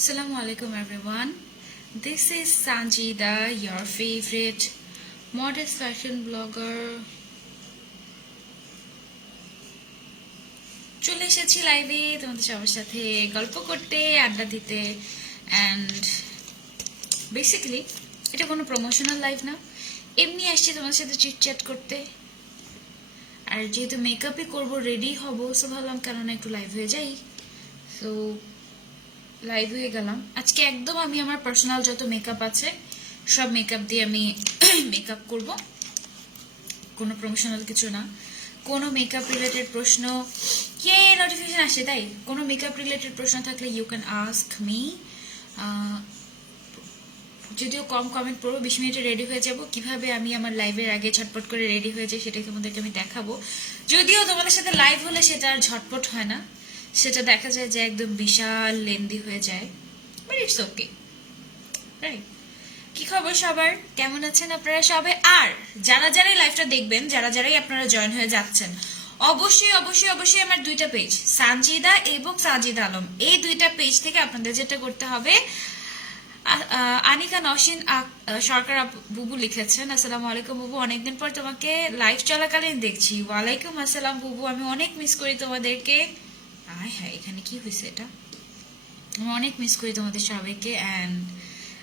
Assalamu alaikum everyone. This is Sanjida, your favorite modest fashion blogger. চলে এসেছি লাইভে তোমাদের সবার সাথে গল্প করতে, আড্ডা দিতে অ্যান্ড বেসিক্যালি এটা কোনো প্রমোশনাল লাইভ না, এমনি আসছি তোমাদের সাথে চিটচ্যাট করতে। আর যেহেতু মেকআপই করবো, রেডি হবো, সো ভাবলাম কেননা একটু লাইভ হয়ে যাই। সো লাইভ হয়ে গেলাম। আজকে একদম আমি আমার পার্সোনাল যত মেকআপ আছে সব মেকআপ দিয়ে আমি মেকআপ করব, কোনো প্রমোশনাল কিছু না। কোনো মেকআপ রিলেটেড প্রশ্ন, কে নোটিফিকেশন আসে তাই, কোনো মেকআপ রিলেটেড প্রশ্ন থাকলে ইউ ক্যান আস্ক মি। যদিও কম কমেন্ট পড়বো, 20 মিনিটে রেডি হয়ে যাব। কিভাবে আমি আমার লাইভের আগে ঝটপট করে রেডি হয়ে যাই সেটাই তোমাদেরকে আমি দেখাবো। যদিও তোমাদের সাথে লাইভ হলে সেটা আর ঝটপট হয় না, সেটা দেখা যায় যে একদম বিশাল লেন্দি হয়ে যায়, বাট ইটস ওকে, রাইট? কি খবর সবার, কেমন আছেন আপনারা সবাই? আর যারা যারাই লাইভটা দেখবেন, যারা যারাই আপনারা জয়েন হয়ে যাচ্ছেন, অবশ্যই অবশ্যই অবশ্যই আমার দুইটা পেজ, সানজিদা এবং সাজিদা আলম, এই দুইটা পেজ থেকে আপনাদের যেটা করতে হবে, আনিকা নওশিন সরকার বুবু লিখেছেন, আসসালামু আলাইকুম বুবু, অনেকদিন পর তোমাকে লাইভ চলাকালীন দেখছি। ওয়ালাইকুম আসসালাম বুবু, আমি অনেক মিস করি তোমাদেরকে। আয় হ্যাঁ, এখানে কি হয়েছে এটা, আমি অনেক মিস করি তোমাদের সবাইকে। অ্যান্ড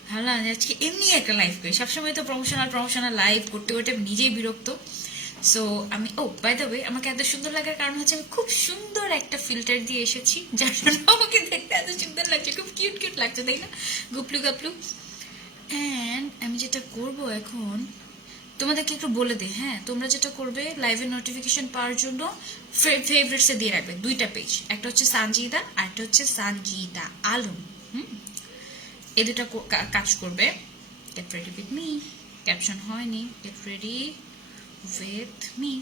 ভালো আজকে এমনি একটা লাইভ করি, সবসময় তো প্রমোশনাল লাইভ করতে করতে আমি নিজেই বিরক্ত। সো আমি বাই দ্য ওয়ে, আমাকে এত সুন্দর লাগার কারণ হচ্ছে আমি খুব সুন্দর একটা ফিল্টার দিয়ে এসেছি, যার জন্য আমাকে দেখতে এত সুন্দর লাগছে, খুব কিউট কিউট লাগছে তাই না, গুপলু গাপলু। অ্যান্ড আমি যেটা করব এখন তোমাদেরকে একটু বলে দিই, হ্যাঁ, তোমরা যেটা করবে লাইভের নোটিফিকেশন পাওয়ার জন্য ফেভারিটসে দিয়ে রাখবে দুইটা পেজ, একটা হচ্ছে সানজিদা আর একটা হচ্ছে সানজিদা আলম। এই দুটা কাজ করবে। Get ready with me, caption হয়নি, get ready with me,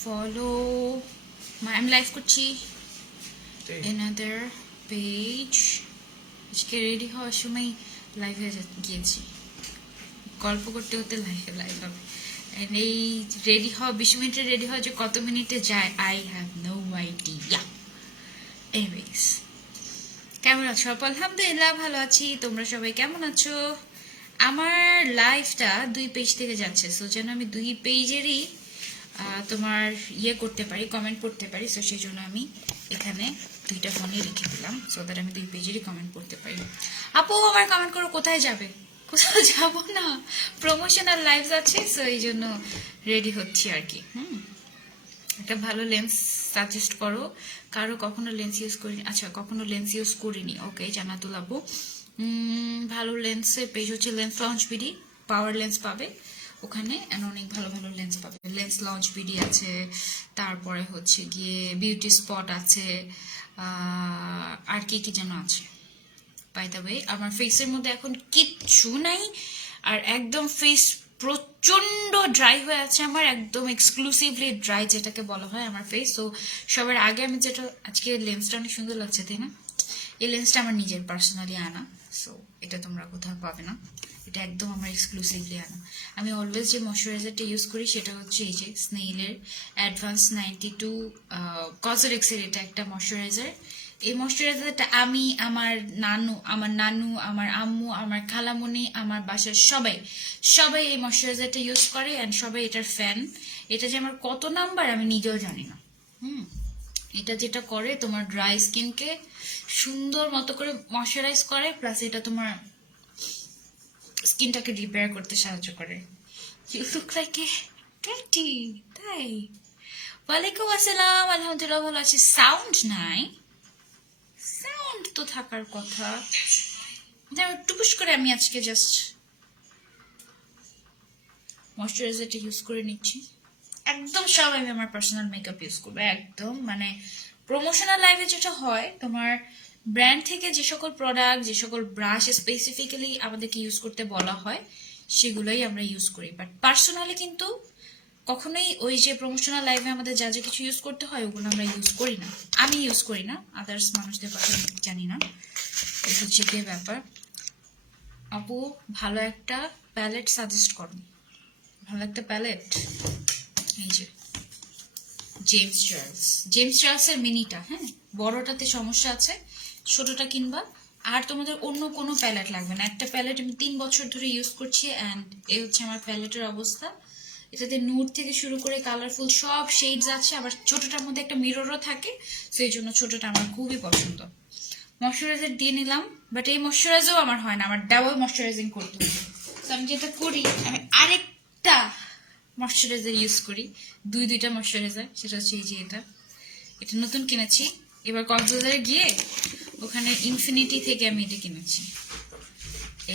follow আমি লাইভ করছি এনাদার পেজ। আজকে রেডি হওয়ার সময় লাইভ হয়ে গিয়েছি, গল্প করতে করতে লাইভ হবে। এই রেডি হওয়া 20 মিনিটে রেডি হওয়া যে কত মিনিটে যায় I have no idea. Anyways, কেমন আছো? আলহামদুলিল্লাহ ভালো আছি, তোমরা সবাই কেমন আছো? আমার লাইভটা দুই পেজ থেকে যাচ্ছে, সো যেন আমি দুই পেজেরই তোমার করতে পারি, কমেন্ট পড়তে পারি, সো সেই জন্য আমি এখানে দুইটা ফোনে রেখে দিলাম, সো দ্যাট আমি দুই পেজেরই কমেন্ট পড়তে পারি। আপু আমার কমেন্ট করো, কোথায় যাবে? কোথাও যাবো না, প্রমোশনাল লাইভ আছে, সো এই জন্য রেডি হচ্ছি আর কি। একটা ভালো লেন্স সাজেস্ট করো, কারো কখনো লেন্স ইউজ করিনি। আচ্ছা, কখনো লেন্স ইউজ করিনি, ওকে জান্নাতুল আপু। ভালো লেন্সের পেজ হচ্ছে লেন্স লঞ্চ বিডি, পাওয়ার লেন্স পাবে ওখানে, অনেক ভালো ভালো লেন্স পাবে। লেন্স লঞ্চ বিডি আছে, তারপরে হচ্ছে গিয়ে বিউটি স্পট আছে, আর কি কি যেন আছে। বাই দ্য ওয়ে, আমার ফেসের মধ্যে এখন কিচ্ছু নাই, আর একদম ফেস প্রচন্ড ড্রাই হয়ে আছে আমার, একদম এক্সক্লুসিভলি ড্রাই যেটাকে বলা হয় আমার ফেস। তো সবার আগে আমি যেটা, আজকে লেন্সটা অনেক সুন্দর লাগছে তাই না, এই লেন্সটা আমার নিজের পার্সোনালি আনা, সো এটা তোমরা কোথাও পাবে না, এটা একদম আমার এক্সক্লুসিভলি আনা। আমি অলওয়েজ যে ময়শ্চারাইজারটা ইউজ করি সেটা হচ্ছে এই যে স্নেইলের অ্যাডভান্স 92 কজরেক্সের, এটা একটা ময়শ্চারাইজার। এই ময়শ্চারাইজারটা আমি, আমার নানু, আমার আম্মু, আমার খালামণি, আমার বাসার সবাই এই ময়শ্চারাইজারটা ইউজ করে, অ্যান্ড সবাই এটার ফ্যান। এটা যে আমার কত নাম্বার আমি নিজেও জানি না। এটা যেটা করে তোমার ড্রাই স্কিনকে সুন্দর মতো করে ময়শ্চারাইজ করে, প্লাস এটা তোমার স্কিনটাকে রিপেয়ার করতে সাহায্য করে। ইউ লুক লাইক এ ক্যাটি, তাই? ওয়ালাইকুম আসসালাম, আলহামদুলিল্লাহ ভালো আছি। সাউন্ড নাই? সাউন্ড তো থাকার কথা। টুপুস করে আমি আজকে জাস্ট ময়শ্চারাইজারটা ইউজ করে নিচ্ছি। একদম সব আমি আমার পার্সোনাল মেকআপ ইউজ করবো, একদম মানে প্রমোশনাল লাইফে যেটা হয়, তোমার ব্র্যান্ড থেকে যে সকল প্রোডাক্ট, যে সকল ব্রাশ স্পেসিফিক্যালি আমাদেরকে ইউজ করতে বলা হয় সেগুলোই আমরা ইউজ করি, বাট পার্সোনালি কিন্তু কখনোই ওই যে প্রমোশনাল লাইফে আমাদের যা যা কিছু ইউজ করতে হয় ওগুলো আমরা ইউজ করি না, আমি ইউজ করি না, আদার্স মানুষদের কথা জানি না, এটা হচ্ছে গিয়ে ব্যাপার। আপু ভালো একটা প্যালেট সাজেস্ট করুন, ভালো একটা প্যালেট। এই যে জেমস চার্লসের মিনিটা, হ্যাঁ, বড়টাতে সমস্যা আছে, ছোটটা কিনবা। আর তোমাদের অন্য কোনো প্যালেট লাগবে না, একটা প্যালেট আমি 3 বছর ধরে ইউজ করছি অ্যান্ড এই হচ্ছে আমার প্যালেটের অবস্থা। এটাতে নুড থেকে শুরু করে কালারফুল সব শেডস আছে, আবার ছোটটার মধ্যে একটা মিররও থাকে, সেই জন্য ছোটটা আমার খুবই পছন্দ। ময়শ্চারাইজার দিয়ে নিলাম, বাট এই ময়শ্চারাইজারও আমার হয় না, আমার ডাবল ময়শ্চারাইজিং করতে হবে। তো আমি যেটা করি, আমি আরেকটা ময়শ্চারাইজার ইউজ করি, দুইটা ময়শ্চারাইজার। সেটা হচ্ছে এই যে এটা নতুন কিনেছি এবার কক্সবাজারে গিয়ে, ওখানে ইনফিনিটি থেকে আমি এটা কিনেছি।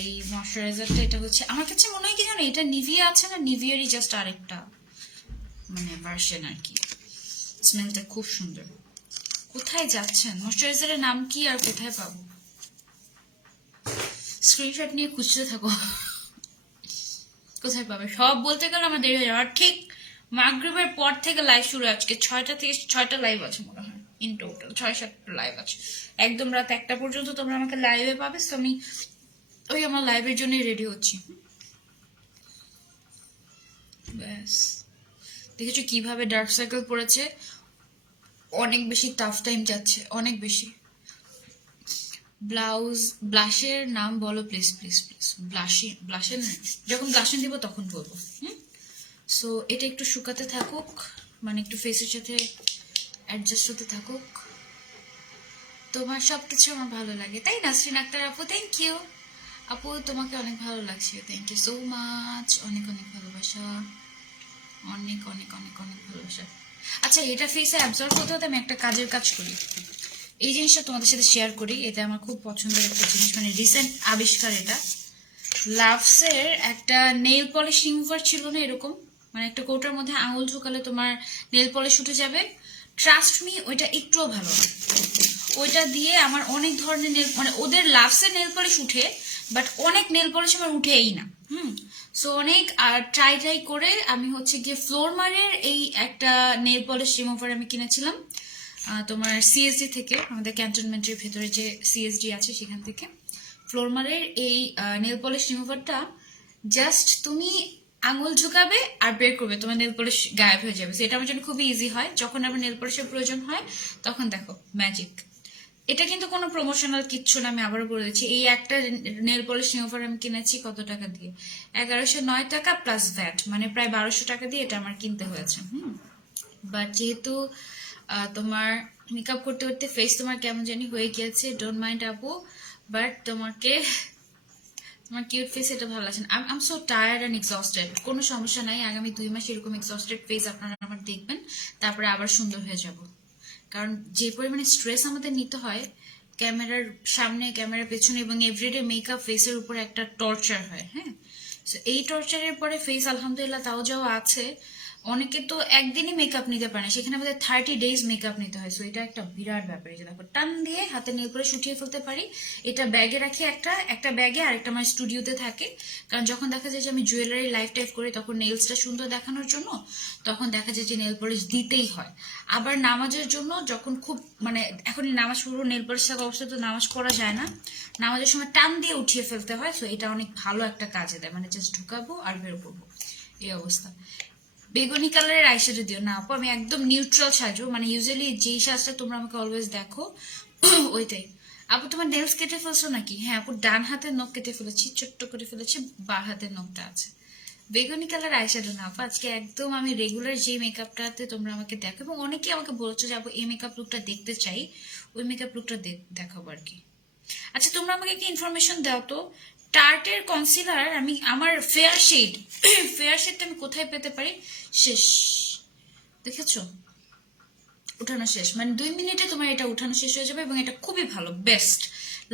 এই ময়শ্চারাইজারটা, এটা হচ্ছে আমার কাছে মনে হয় কি জানো, এটা নিভিয়া আছে না, নিভিয়ারই জাস্ট আরেকটা মানে ভার্সন আর কি। স্মেলটা খুব সুন্দর। কোথায় যাচ্ছেন? ময়শ্চারাইজারের নাম কি আর কোথায় পাবো? স্ক্রিনশট নিয়ে খুঁজতে থাকো। কোথায় পাবে সব বলতে গেলে আমার দেরি হয়ে যাবে। আর ঠিক মাগরিবের পর থেকে লাইভ শুরু, আজকে 6টা থেকে 6টা লাইভ আছে মনে হয়, ইন টোটাল 6-7টা লাইভ আছে। একদম রাত 1টা পর্যন্ত তোমরা আমাকে লাইভে পাবে। তো আমি ওই আমার লাইভের জন্যই রেডি হচ্ছি। ব্যাস, দেখেছো কিভাবে ডার্ক সার্কেল পড়েছে? অনেক বেশি টাফ টাইম যাচ্ছে, অনেক বেশি। ব্লাশের নাম বলো প্লিজ প্লিজ প্লিজ। ব্লাশের যখন ব্লাশন দিব তখন বলবো। সো এটা একটু শুকাতে থাকুক, মানে একটু ফেসের সাথে অ্যাডজাস্ট হতে থাকুক। তোমার সবকিছু আমার ভালো লাগে, তাই নাসরিন আক্তার আপু? থ্যাংক ইউ আপু, তোমাকে অনেক ভালো লাগছে, থ্যাংক ইউ সো মাচ। অনেক অনেক ভালোবাসা, অনেক অনেক অনেক অনেক ভালোবাসা। আচ্ছা, এটা ফেসে অ্যাবজর্ব হতে হতে আমি একটা কাজের কাজ করি, এই জিনিসটা তোমাদের সাথে শেয়ার করি। এটা আমার খুব পছন্দের একটা জিনিস, মানে রিসেন্ট আবিষ্কার এটা। লাভসের একটা নেল পলিশ রিমুভার ছিল না এরকম, মানে একটা কৌটার মধ্যে আঙুল ঢোকালে তোমার নেল পলিশ উঠে যাবে। ট্রাস্ট মি, ওইটা একটুও ভালো না। ওইটা দিয়ে আমার অনেক ধরনের নেল, মানে ওদের লাভসের নেল পলিশ উঠে, বাট অনেক নেল পলিশ আমার উঠেই না। সো অনেক ট্রাই করে আমি হচ্ছে গিয়ে ফ্লোরমারের এই একটা নেল পলিশ রিমুভার আমি কিনেছিলাম তোমার সিএসডি থেকে, আমাদের ক্যান্টনমেন্টের ভেতরে যে সিএসডি আছে সেখান থেকে। ফ্লোরমারের এই নেল পলিশ রিমুভারটা জাস্ট তুমি আঙুল ঝুঁকাবে আর বের করবে, তোমার নেল পলিশ গায়েব হয়ে যাবে। এটা আমার জন্য খুবই ইজি হয়, যখন আমার নেল পলিশের প্রয়োজন হয় তখন দেখো ম্যাজিক। এটা কিন্তু কোনো প্রমোশনাল কিচ্ছু না, আমি আবারও বলে দিচ্ছি। এই একটা নেল পলিশ রিমুভার আমি কিনেছি কত টাকা দিয়ে? 1109 টাকা প্লাস ভ্যাট, মানে প্রায় 1200 টাকা দিয়ে এটা আমার কিনতে হয়েছে। বাট যেহেতু তোমার মেকআপ করতে করতে ফেস তোমার কেমন জানি হয়ে গিয়েছে, ডোন্ট মাইন্ড আপু, বাট তোমার কিউট ফেস এটা ভালো লাগছে না। I am so tired and exhausted. কোনো সমস্যা নাই, আগামী 2 মাস এরকম এক্সস্টেড ফেস আপনারা আমার দেখবেন, তারপরে আবার সুন্দর হয়ে যাব। কারণ যে পরিমাণে স্ট্রেস আমাদের নিতে হয় ক্যামেরার সামনে, ক্যামেরার পেছনে, এবং এভরিডে মেকআপ ফেসের উপর একটা টর্চার হয়। হ্যাঁ, এই টর্চারের পরে ফেস আলহামদুলিল্লাহ তাও যাওয়া আছে। অনেকে তো একদিনই মেকআপ নিতে পারে, সেখানে আমাদের 30 ডেজ মেকআপ নিতে হয়। সো এটা একটা বিরাট ব্যাপার। এই যে দেখো, টান দিয়ে হাতে নেল পরে শুটিয়ে ফেলতে পারি। এটা ব্যাগে রাখি, একটা ব্যাগে, আরেকটা আমার স্টুডিওতে থাকে। কারণ যখন দেখা যায় যে আমি জুয়েলারি লাইফ টাইপ করি, তখন নেলসটা সুন্দর দেখানোর জন্য তখন দেখা যায় যে নেল পলিশ দিতেই হয়। আবার নামাজের জন্য যখন খুব মানে এখন নামাজ পড়বো, নেল পলিশ থাকা অবস্থায় তো নামাজ করা যায় না, নামাজের সময় টান দিয়ে উঠিয়ে ফেলতে হয়। সো এটা অনেক ভালো একটা কাজে দেয়, মানে জাস্ট ঢুকাবো আর বের করবো, এই অবস্থা। বেগুনি কালারের আইশ্যাডো দিও না আপু, আমি একদম নিউট্রাল সাজবো, মানে ইউজুয়ালি যেই সাজটা তোমরা আমাকে অলওয়েজ দেখো ওইটাই। আপু তোমার নেলস কেটে ফেলছো নাকি? হ্যাঁ আপু, ডান হাতের নখ কেটে ফেলেছি, ছোট্ট করে ফেলেছি, বা হাতের নখটা আছে। বেগুনি কালার আইশ্যাডো না আপু, আজকে একদম আমি রেগুলার যে মেকআপটাতে তোমরা আমাকে দেখো, এবং অনেকে আমাকে বলছো যে আপু এই মেকআপ লুকটা দেখতে চাই, ওই মেকআপ লুকটা দেখাবো আর কি। আচ্ছা, তোমরা আমাকে কি ইনফরমেশন দাও তো, টার্টের কনসিলার আমি আমার ফেয়ার শেডটা আমি কোথায় পেতে পারি? শেষ, দেখেছো? উঠানো শেষ, মানে 2 মিনিটে তোমার এটা উঠানো শেষ হয়ে যাবে, এবং এটা খুবই ভালো, বেস্ট।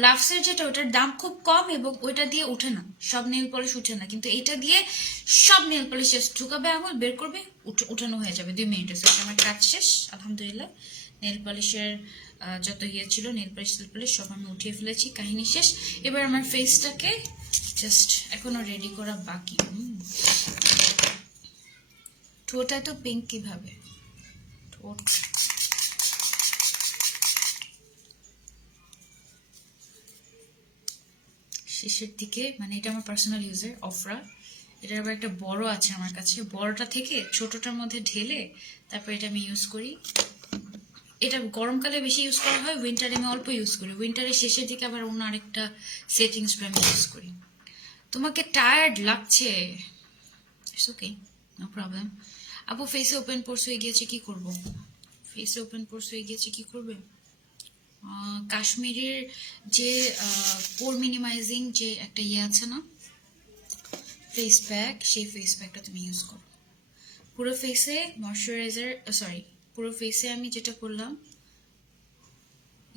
লাভসের যেটা, ওটার দাম খুব কম, এবং ওইটা দিয়ে উঠে না, সব নেল পলিশ উঠে না, কিন্তু এটা দিয়ে সব নেল পলিশ ঢুকাবে, আঙুল বের করবে, উঠানো হয়ে যাবে 2 মিনিটে। সো আমার কাজ শেষ আলহামদুলিল্লাহ। নেল পলিশের যত ছিল নেল পলিশ সব আমি উঠিয়ে ফেলেছি, কাহিনী শেষ। এবার আমার ফেসটাকে জাস্ট এখনো রেডি করা বাকি। ঠোঁটা তো পিঙ্ক কিভাবে? ঠোঁট শেষের দিকে, মানে এটা আমার পার্সোনাল ইউজের অফরা। এটার আবার একটা বড় আছে আমার কাছে, বড়টা থেকে ছোটটার মধ্যে ঢেলে তারপর এটা আমি ইউজ করি। এটা গরমকালে বেশি ইউজ করা হয়, উইন্টারে আমি অল্প ইউজ করি, উইন্টারের শেষের দিকে আবার অন্য আরেকটা সেটিং স্প্রে আমি ইউজ করি। তোমাকে টায়ার্ড লাগছে, ইটস ওকে, নো প্রবলেম। আপু ফেসে ওপেন পোর্স হয়ে গিয়েছে, কি করব? ফেসে ওপেন পোর্স হয়ে গিয়েছে, কি করবে? কাশ্মীরের যে পোর মিনিমাইজিং যে একটা ইয়ে আছে না, ফেস প্যাক, সেই ফেস প্যাকটা তুমি ইউজ করো পুরো ফেসে। ময়শ্চারাইজার, সরি, পুরো ফেসে আমি যেটা করলাম,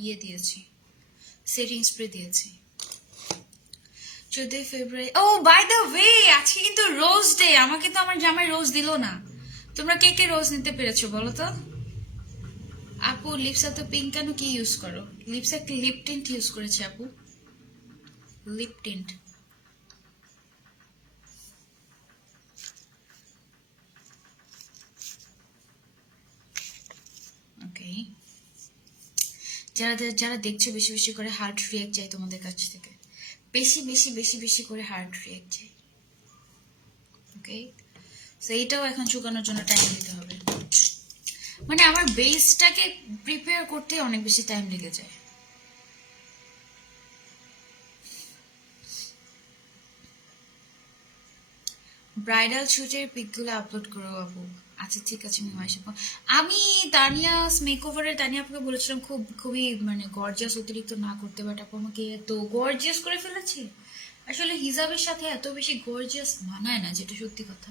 ইয়ে দিয়েছি, সেটিং স্প্রে দিয়েছি। 14 ফেব্রুয়ারি, ও বাই দ্য ওয়ে আজকে কিন্তু রোজ ডে, আমাকে তো আমার জামাই রোজ দিল না। তোমরা কে কে রোজ নিতে পেরেছো বলো তো? আপু লিপস এত পিঙ্ক কেন, কি ইউজ করো? লিপস একটা লিপ টিন্ট ইউজ করেছে আপু, লিপ টিন্ট। ওকে, যারা যারা দেখছো বেশি বেশি করে হার্ট রিয়াক্ট চাই তোমাদের কাছ থেকে, বেশি বেশি বেশি বেশি করে হার্ট রিয়াক্ট চাই। ওকে, তো এইটাও এখন শুকানোর জন্য টাইম দিতে হবে, মানে আমার বেসটাকে প্রিপেয়ার করতে অনেক বেশি টাইম লেগে যায়। ব্রাইডাল শুটের পিকগুলো আপলোড করো আপু। আচ্ছা ঠিক আছে, আমি তানিয়াস মেকওভারের তানিয়া আপুকে বলেছিলাম খুবই মানে গর্জিয়াস অতিরিক্ত না করতে, বাট আপু আমাকে এত গর্জিয়াস করে ফেলেছে। আসলে হিজাবের সাথে এত বেশি গর্জিয়াস মানায় না, যেটা সত্যি কথা,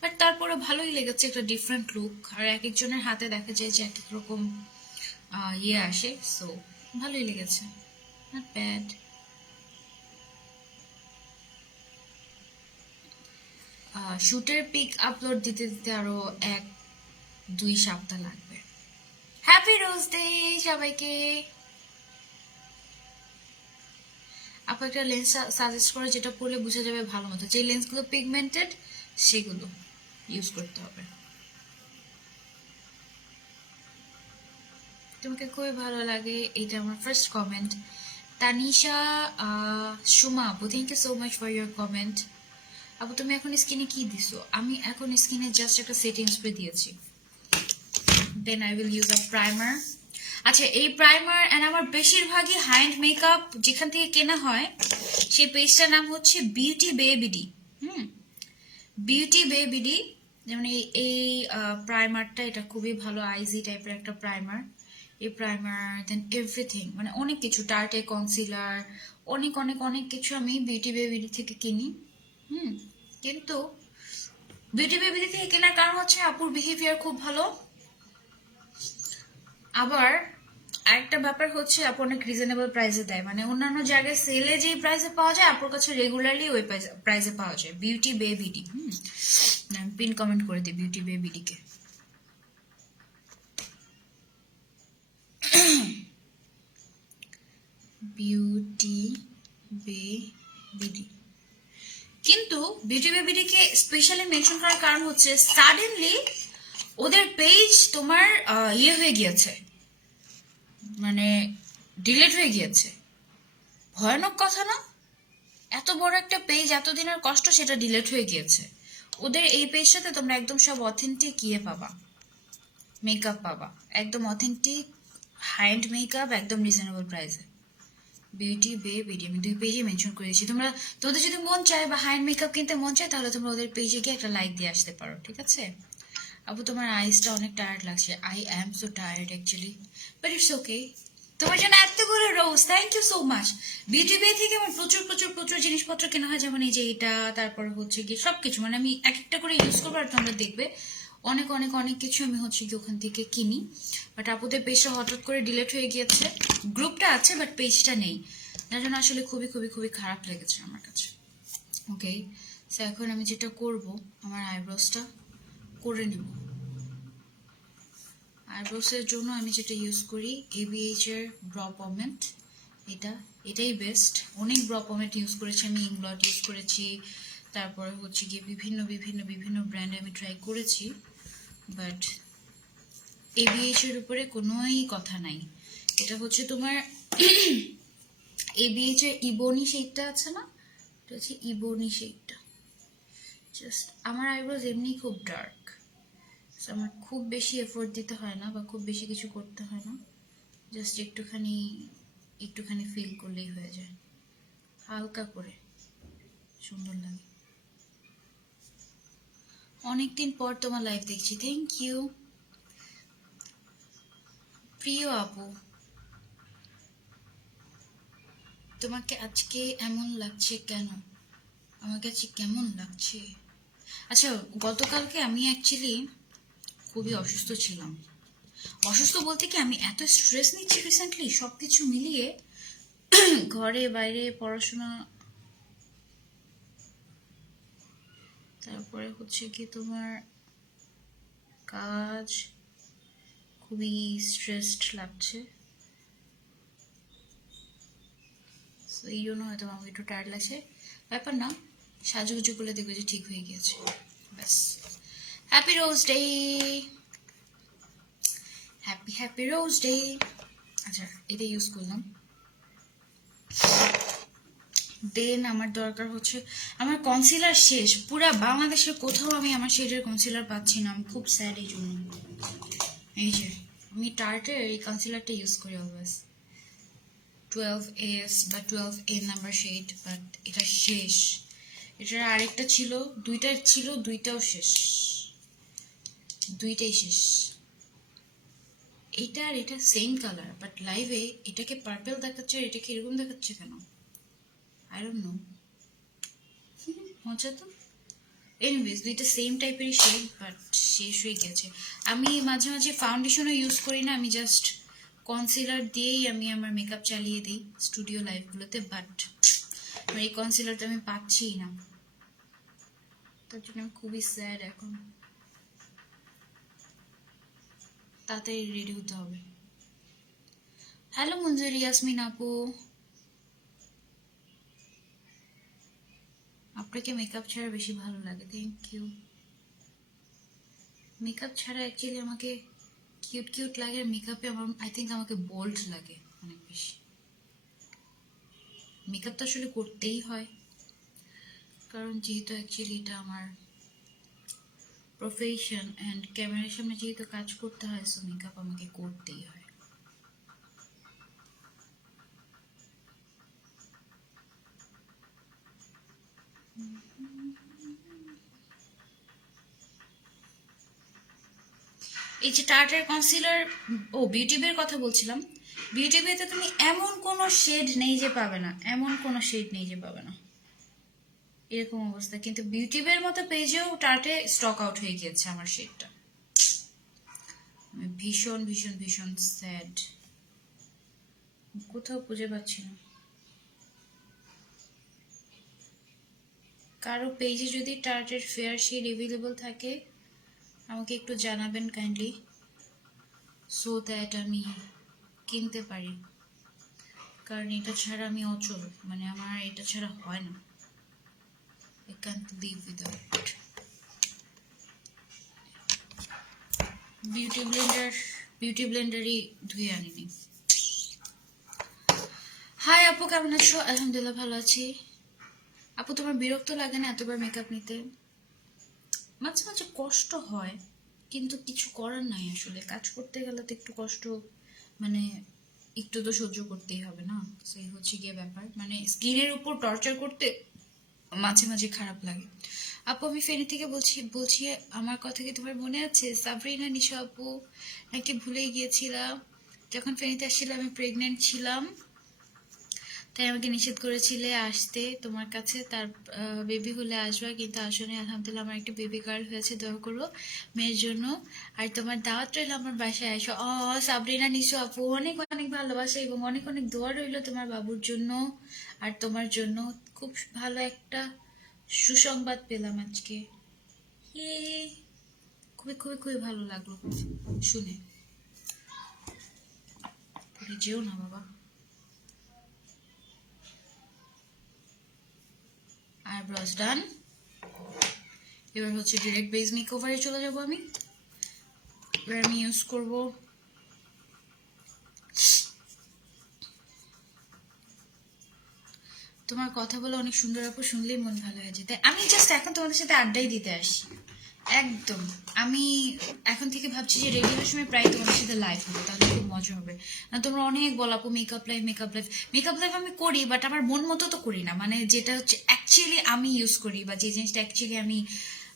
বাট তারপরে ভালোই লেগেছে, একটা ডিফারেন্ট লুক। আর এক একজনের হাতে দেখা যায় যে এক এক রকম ইয়ে আসে, সো ভালোই লেগেছে, নট ব্যাড। শুটের পিক আপলোড দিতে দিতে আরো 1-2 সপ্তাহ লাগবে। হ্যাপি রোজ ডে সবাইকে। আপু একটা লেন্স সাজেস্ট করে যেটা পরলে বোঝা যাবে ভালো মতো, যে লেন্সগুলো পিগমেন্টেড সেগুলো ইউজ করতে হবে। তোমাকে খুবই ভালো লাগে, এটা আমার ফার্স্ট কমেন্ট। তানিশা সুমা আপু, thank you so much for your comment. আপু তুমি এখন স্কিনে কি দিছো? আমি এখন স্কিনে জাস্ট একটা সেটিং স্প্রে দিয়েছি, then I will use a primer. আচ্ছা, এই প্রাইমার এন্ড আমার বেশিরভাগই হ্যান্ড মেকআপ যেখান থেকে কেনা হয়, সেই পেজটার নাম হচ্ছে বিউটি বেবিডি। বিউটি বেবিডি, যেমন এই প্রাইমারটা, এটা খুবই ভালো আইজি টাইপের একটা প্রাইমার। এই প্রাইমার দেন এভরিথিং, মানে অনেক কিছু, টার্টে কনসিলার, অনেক অনেক অনেক কিছু আমি বিউটি বেবিডি থেকে কিনি। কিন্তু বিউটি বেবিডি থেকে কেনার কারণ হচ্ছে আপুর বিহেভিয়ার খুব ভালো। আবার আরেকটা ব্যাপার হচ্ছে আপু অনেক রিজনেবল প্রাইসে দেয়, মানে অন্যান্য জায়গায় সেলে যেই প্রাইসে পাওয়া যায় আপুর কাছে রেগুলারলি ওই প্রাইসে পাওয়া যায়। বিউটি বেবিডি, আমি পিন কমেন্ট করে দিই বিউটি বেবিডিকে। বিউটি বেবিডি, কিন্তু বিউটি বেবিডিকে স্পেশালি মেনশন করার কারণ হচ্ছে সাডেনলি ওদের পেজ তোমার ইয়ে হয়ে গিয়েছে, মানে ডিলিট হয়ে গিয়েছে। ভয়ানক কথা না? এত বড় একটা পেজ, এতদিনের কষ্ট, সেটা ডিলিট হয়ে গিয়েছে। ওদের এই পেজটাতে তোমরা একদম সব অথেন্টিক ইয়ে পাবা, মেকআপ পাবা, একদম অথেন্টিক হ্যান্ড মেকআপ, একদম রিজনেবল প্রাইসে। বিউটি বেবিডি আমি 2 পেজে মেনশন করেছি। তোমাদের যদি মন চায় বা হ্যান্ড মেকআপ কিনতে মন চায়, তাহলে তোমরা ওদের পেজে গিয়ে একটা লাইক দিয়ে আসতে পারো, ঠিক আছে? আপু তোমার আইসটা অনেক টায়ার্ড লাগছে। I am so tired actually, but it's okay. তোমার জন্য এতগুলো rose, thank you so much. Beauty bay থেকে আমার প্রচুর প্রচুর প্রচুর জিনিসপত্র কেনা হয়, যেমন এই যে এটা, তারপর হচ্ছে কি সবকিছু, মানে আমি এক একটা করে ইউজ করবো, আর তোমরা দেখবে অনেক অনেক অনেক কিছু আমি হচ্ছে কি ওখান থেকে কিনি। বাট আপুদের পেজটা হঠাৎ করে ডিলিট হয়ে গিয়েছে, গ্রুপটা আছে বাট পেজটা নেই, যার জন্য আসলে খুবই খুবই খুবই খারাপ লেগেছে আমার কাছে। ওকে, সো এখন আমি যেটা করব, আমার আইব্রোসটা করে নেব। আইব্রোসের জন্য আমি যেটা ইউজ করি, ABH এর ব্র পমেন্ট, এটাই বেস্ট। অনেক ব্র পমেন্ট ইউজ করেছি আমি, ইংলট ইউজ করেছি, তারপরে হচ্ছে গিয়ে বিভিন্ন বিভিন্ন বিভিন্ন ব্র্যান্ড আমি ট্রাই করেছি, বাট ABH এর উপরে কোনোই কথা নাই। এটা হচ্ছে তোমার ABH এর ইবোনি শেডটা আছে না, এটা হচ্ছে ইবোনি শেডটা। জাস্ট আমার আইব্রোজ এমনি খুব ডার্ক, সো আমার খুব বেশি এফোর্ট দিতে হয় না বা খুব বেশি কিছু করতে হয় না, জাস্ট একটুখানি ফিল করলেই হয়ে যায়, হালকা করে সুন্দর লাগে। অনেকদিন পর তোমার লাইভ দেখছি, থ্যাংক ইউ প্রিয় আপু। তোমাকে আজকে এমন লাগছে কেন? আমার কাছে কেমন লাগছে? আচ্ছা, গতকালকে আমি অ্যাকচুয়ালি খুবই অসুস্থ ছিলাম। অসুস্থ বলতে কি, আমি এত স্ট্রেস নিচ্ছি রিসেন্টলি সব কিছু মিলিয়ে, ঘরে বাইরে পড়াশোনা, তারপরে হচ্ছে কি তোমার কাজ, খুবই স্ট্রেসড লাগছে। এই জন্য হয়তো আমাকে একটু টায়ার্ড লাগছে, ব্যাপার না, সাজুগুজু করলে দেখবে যে ঠিক হয়ে গিয়েছে, ব্যাস। Happy rose day, happy rose day. আচ্ছা, এটা ইউজ করলাম। দেন আমার দরকার হচ্ছে, আমার কনসিলার শেষ, পুরা বাংলাদেশের কোথাও আমি আমার শেডের কনসিলার পাচ্ছি না, আমি খুব স্যাড এই জন্য। এই যে আমি টার্টের এই কনসিলারটা ইউজ করি অলওয়েজ, 12S বা 12A নাম্বার শেড, বাট এটা শেষ। এটার আরেকটা ছিল, দুইটা ছিল, দুইটাও শেষ, দুইটাই শেষ। এইটা আর এটা সেম কালার, বাট লাইভে এটাকে পার্পল দেখাচ্ছে আর এটাকে এরকম দেখাচ্ছে কেন? আই ডোন্ট নো, মজা তো। এনিওয়েজ, দুইটা সেম টাইপেরই শেড, বাট শেষ হয়ে গেছে। আমি মাঝে মাঝে ফাউন্ডেশনও ইউজ করি না, আমি জাস্ট কনসিলার দিয়েই আমি আমার মেকআপ চালিয়ে দিই স্টুডিও লাইভগুলোতে, বাট এই কনসিলারটা আমি পাচ্ছিই না, তার জন্য আমি খুবই স্যাড এখন। তাড়াতাড়ি রেডি হতে হবে। হ্যালো মঞ্জুরি ইয়াসমিন আপু, আপনাকে মেকআপ ছাড়া বেশি ভালো লাগে, থ্যাংক ইউ। মেকআপ ছাড়া অ্যাকচুয়ালি আমাকে কিউট লাগে, মেকআপে আমার আই থিঙ্ক আমাকে বোল্ড লাগে অনেক বেশি। মেকআপ তো আসলে করতেই হয়, কারণ যেহেতু অ্যাকচুয়ালি এটা আমার প্রফেশন অ্যান্ড ক্যামেরার সামনে যেহেতু কাজ করতে হয়, সো মেকআপ আমাকে করতেই হয়। এই যে টার্টার কনসিলার, ও বিউটি বের কথা বলছিলাম, বিউটি বেতে তুমি এমন কোনো শেড নেই যে পাবে না, এমন কোনো শেড নেই যে পাবে না, এরকম অবস্থা। কিন্তু বিউটি বের মতো পেজেও টার্টে স্টক আউট হয়ে গিয়েছে আমার শেডটা। আমি ভীষণ ভীষণ ভীষণ স্যাড, কোথাও খুঁজে পাচ্ছি না। কারো পেজে যদি টার্টের ফেয়ার শেড এভেলেবল থাকে আমাকে একটু জানাবেন কাইন্ডলি, সো দ্যাট আমি কিনতে পারি, কারণ এটা ছাড়া আমি অচল, মানে আমার এটা ছাড়া হয় না, I can't live without it. Beauty ব্লেন্ডারই ধুয়ে আনিনি। হাই আপু, কেমন আছো? আলহামদুলিল্লাহ ভালো আছি। আপু, তোমার বিরক্ত লাগে না এতবার মেকআপ নিতে? মাঝে মাঝে কষ্ট হয়, কিন্তু কিছু করার নাই, আসলে কাজ করতে গেলে তো একটু কষ্ট, মানে একটু তো সহ্য করতেই হবে না, সেই হচ্ছে গিয়ে ব্যাপার, মানে স্কিনের উপর টর্চার করতে মাঝে মাঝে খারাপ লাগে। আপু, আমি ফেনী থেকে বলছি আমার কথা কি তোমার মনে আছে? সাবরিনা নিশা আপু নাকি ভুলেই গিয়েছিলাম, যখন ফেনীতে আসছিলাম আমি প্রেগনেন্ট ছিলাম, তাই আমাকে নিষেধ করেছিলে আসতে তোমার কাছে, তার বেবি হলে আসবা, কিন্তু আসলে আলহামদুলিল্লাহ আমার একটা বেবি গার্ল হয়েছে, দোয়া করো মেয়ের জন্য। আর তোমার দাওয়াত রইল আমার বাসায় আসো। সাবরিনা নিশো আপু, অনেক অনেক ভালোবাসা এবং অনেক অনেক দোয়া রইল তোমার বাবুর জন্য আর তোমার জন্য। খুব ভালো একটা সুসংবাদ পেলাম আজকে, খুবই খুবই খুবই ভালো লাগলো শুনে। যেও না বাবা। আইব্রোজ ডান, এবার হচ্ছে ডিরেক্ট বেস মেকওভারে চলে যাব আমি। এবার আমি ইউজ করব তোমার কথা বলে অনেক সুন্দর আপু, শুনলেই মন ভালো হয়ে যায়, তাই আমি জাস্ট এখন তোমাদের সাথে আড্ডাই দিতে আসি, একদম। আমি এখন থেকে ভাবছি যে রেডি হওয়ার সময় প্রায় তোমার সাথে লাইভ হবে, তাহলে খুব মজা হবে। না তোমরা অনেক বলো আপু makeup live makeup live. Makeup live আমি করি, বাট আমার মন মতো তো করি না, মানে যেটা হচ্ছে অ্যাকচুয়ালি আমি ইউজ করি বা যে জিনিসটা অ্যাকচুয়ালি আমি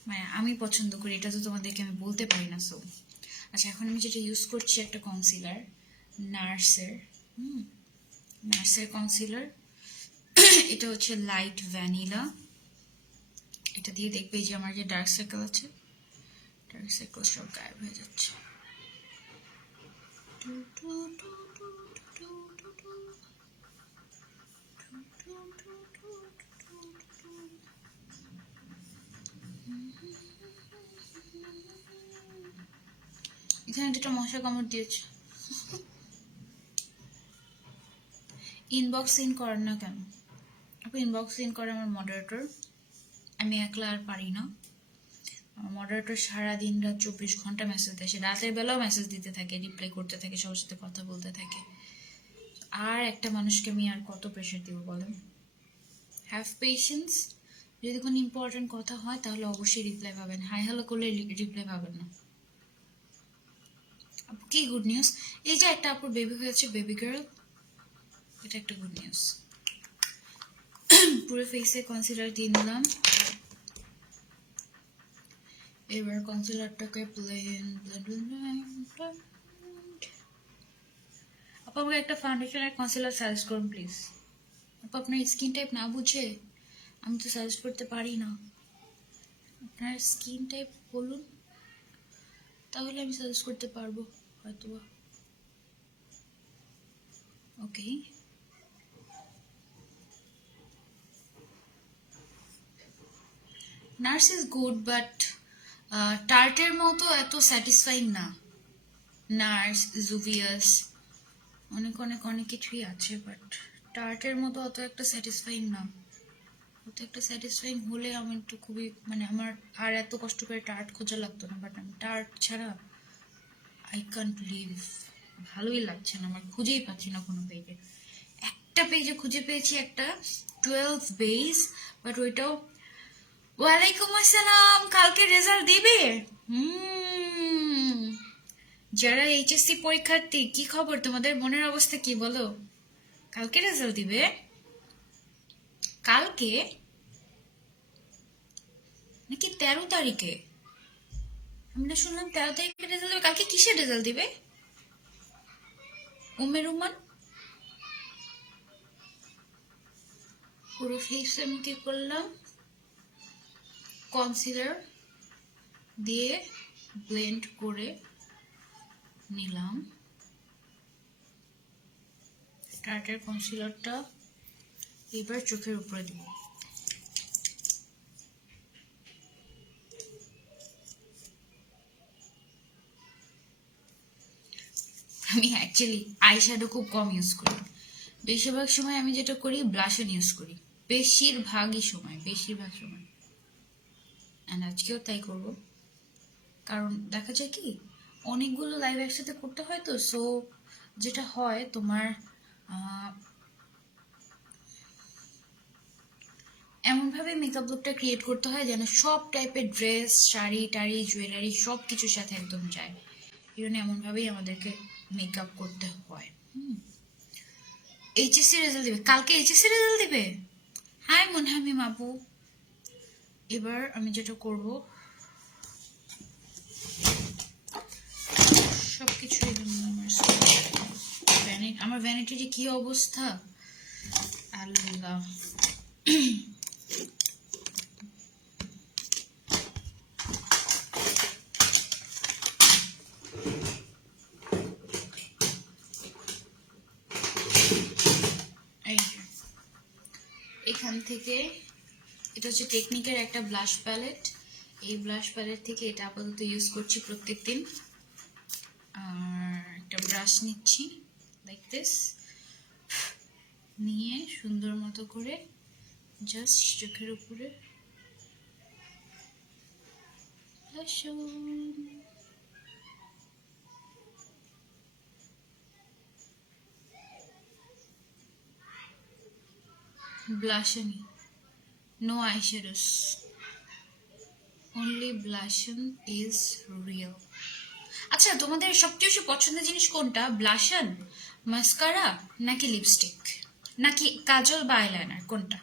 মানে আমি পছন্দ করি, এটা তো তোমাদেরকে আমি বলতে পারি না। সো আচ্ছা, এখন আমি যেটা ইউজ করছি একটা কনসিলার, নার্সের নার্সের কনসিলার। এটা হচ্ছে লাইট ভ্যানিলা। এটা দিয়ে দেখবে যে আমার যে ডার্ক সার্কেল আছে, ডার্ক সার্কেল সব গায়েব হয়ে যাচ্ছে। এখানে দুটো মশা কামড় দিয়েছে। ইনবক্স ইন করেন না কেন আপু? ইনবক্স ইন করে আমার মডারেটর, আমি একলা আর পারি না। আমার মডারেটর সারাদিন রাত 24 ঘন্টা মেসেজ দেয়, সে রাতের বেলাও মেসেজ দিতে থাকে, রিপ্লাই করতে থাকে, সবার সাথে কথা বলতে থাকে। আর একটা মানুষকে আমি আর কত প্রেশার দিব বলেন? Have patience. যদি কোনো ইম্পর্টেন্ট কথা হয় তাহলে অবশ্যই রিপ্লাই পাবেন, হাই হ্যালো করলে রিপ্লাই পাবেন না। আপু কি গুড নিউজ? এই যে একটা আপুর বেবি হয়েছে, বেবি গার্ল, এটা একটা গুড নিউজ। পুরো ফেসে কনসিলার দিয়ে নিলাম। এবার কনসিলারটাকে আপু আমাকে একটা ফাউন্ডেশন আর কনসিলার সাজেস্ট করুন প্লিজ। আপু আপনার স্কিন টাইপ না বুঝে আমি তো সাজেস্ট করতে পারি না। আপনার স্কিন টাইপ বলুন, তাহলে আমি সাজেস্ট করতে পারবো হয়তো। ওকে, নার্স ইজ গুড, বাট টার্টের মতো এত স্যাটিসফাইং না। নার্স, জুভিয়াস, অনেক অনেক অনেক কিছুই আছে, বাট টার্টের মতো অত একটা স্যাটিসফাইং না। অত একটা স্যাটিসফাইং হলে আমি একটু খুবই মানে আমার আর এত কষ্ট করে টার্ট খোঁজা লাগতো না, বাট আমি টার্ট ছাড়া আই কান্ট লিভ। ভালোই লাগছে না আমার, খুঁজেই পাচ্ছি না কোনো পেজে। একটা পেজে খুঁজে পেয়েছি, একটা 12 বেস, বাট ওইটাও ওয়ালাইকুম আসসালাম, কালকে রেজাল্ট দিবে? যারা এইচএসসি পরীক্ষার্থী, কি খবর তোমাদের? মনের অবস্থা কি বলো? কালকে রেজাল্ট দিবে? কালকে নাকি 13 তারিখে? আমি না শুনলাম 13 তারিখে রেজাল্ট দিবে। কালকে কিসের রেজাল্ট দিবে? রুমান পুরো ফেস আমি কি করলাম, কনসিলার দিয়ে ব্লেন্ড করে নিলাম। টার্টের কনসিলারটা এবার চোখের উপরে দিব। আমি অ্যাকচুয়ালি আইশ্যাডো খুব কম ইউজ করি, বেশিরভাগ সময় আমি যেটা করি ব্লাশন ইউজ করি, বেশিরভাগ সময়। অ্যান্ড আজকেও তাই করব, কারণ দেখা যায় কি অনেকগুলো লাইভ একসাথে করতে হয়, তো সো যেটা হয় তোমার এমনভাবে মেকআপ লুকটা ক্রিয়েট করতে হয় যেন সব টাইপের ড্রেস, শাড়ি টাড়ি, জুয়েলারি সব কিছুর সাথে একদম যায়। এই জন্য এমনভাবেই আমাদেরকে মেকআপ করতে হয়। এইচএসসি রেজাল্ট দিবে কালকে, এইচএসসি রেজাল্ট দিবে। হাই মুনহামিম আপু, এবার আমি যেটা করব সবকিছু আমার ভ্যানিটির কি অবস্থা আল্লাহ। এখান থেকে এটা হচ্ছে টেকনিকের একটা ব্লাশ প্যালেট, এই ব্লাশ প্যালেট থেকে এটা আপাতত ইউজ করছি প্রত্যেকদিন। আর একটা ব্রাশ নিচ্ছি লাইক দিস, নিয়ে সুন্দর মতো করে জাস্ট চোখের উপরে ব্লাশানি, no আইশ্যাডোস, only blushing is real. আচ্ছা, তোমাদের সবচেয়ে বেশি পছন্দের জিনিস কোনটা? ব্লাশন, মাস্কারা, নাকি লিপস্টিক, নাকি কাজল বা আইলাইনার? কোনটা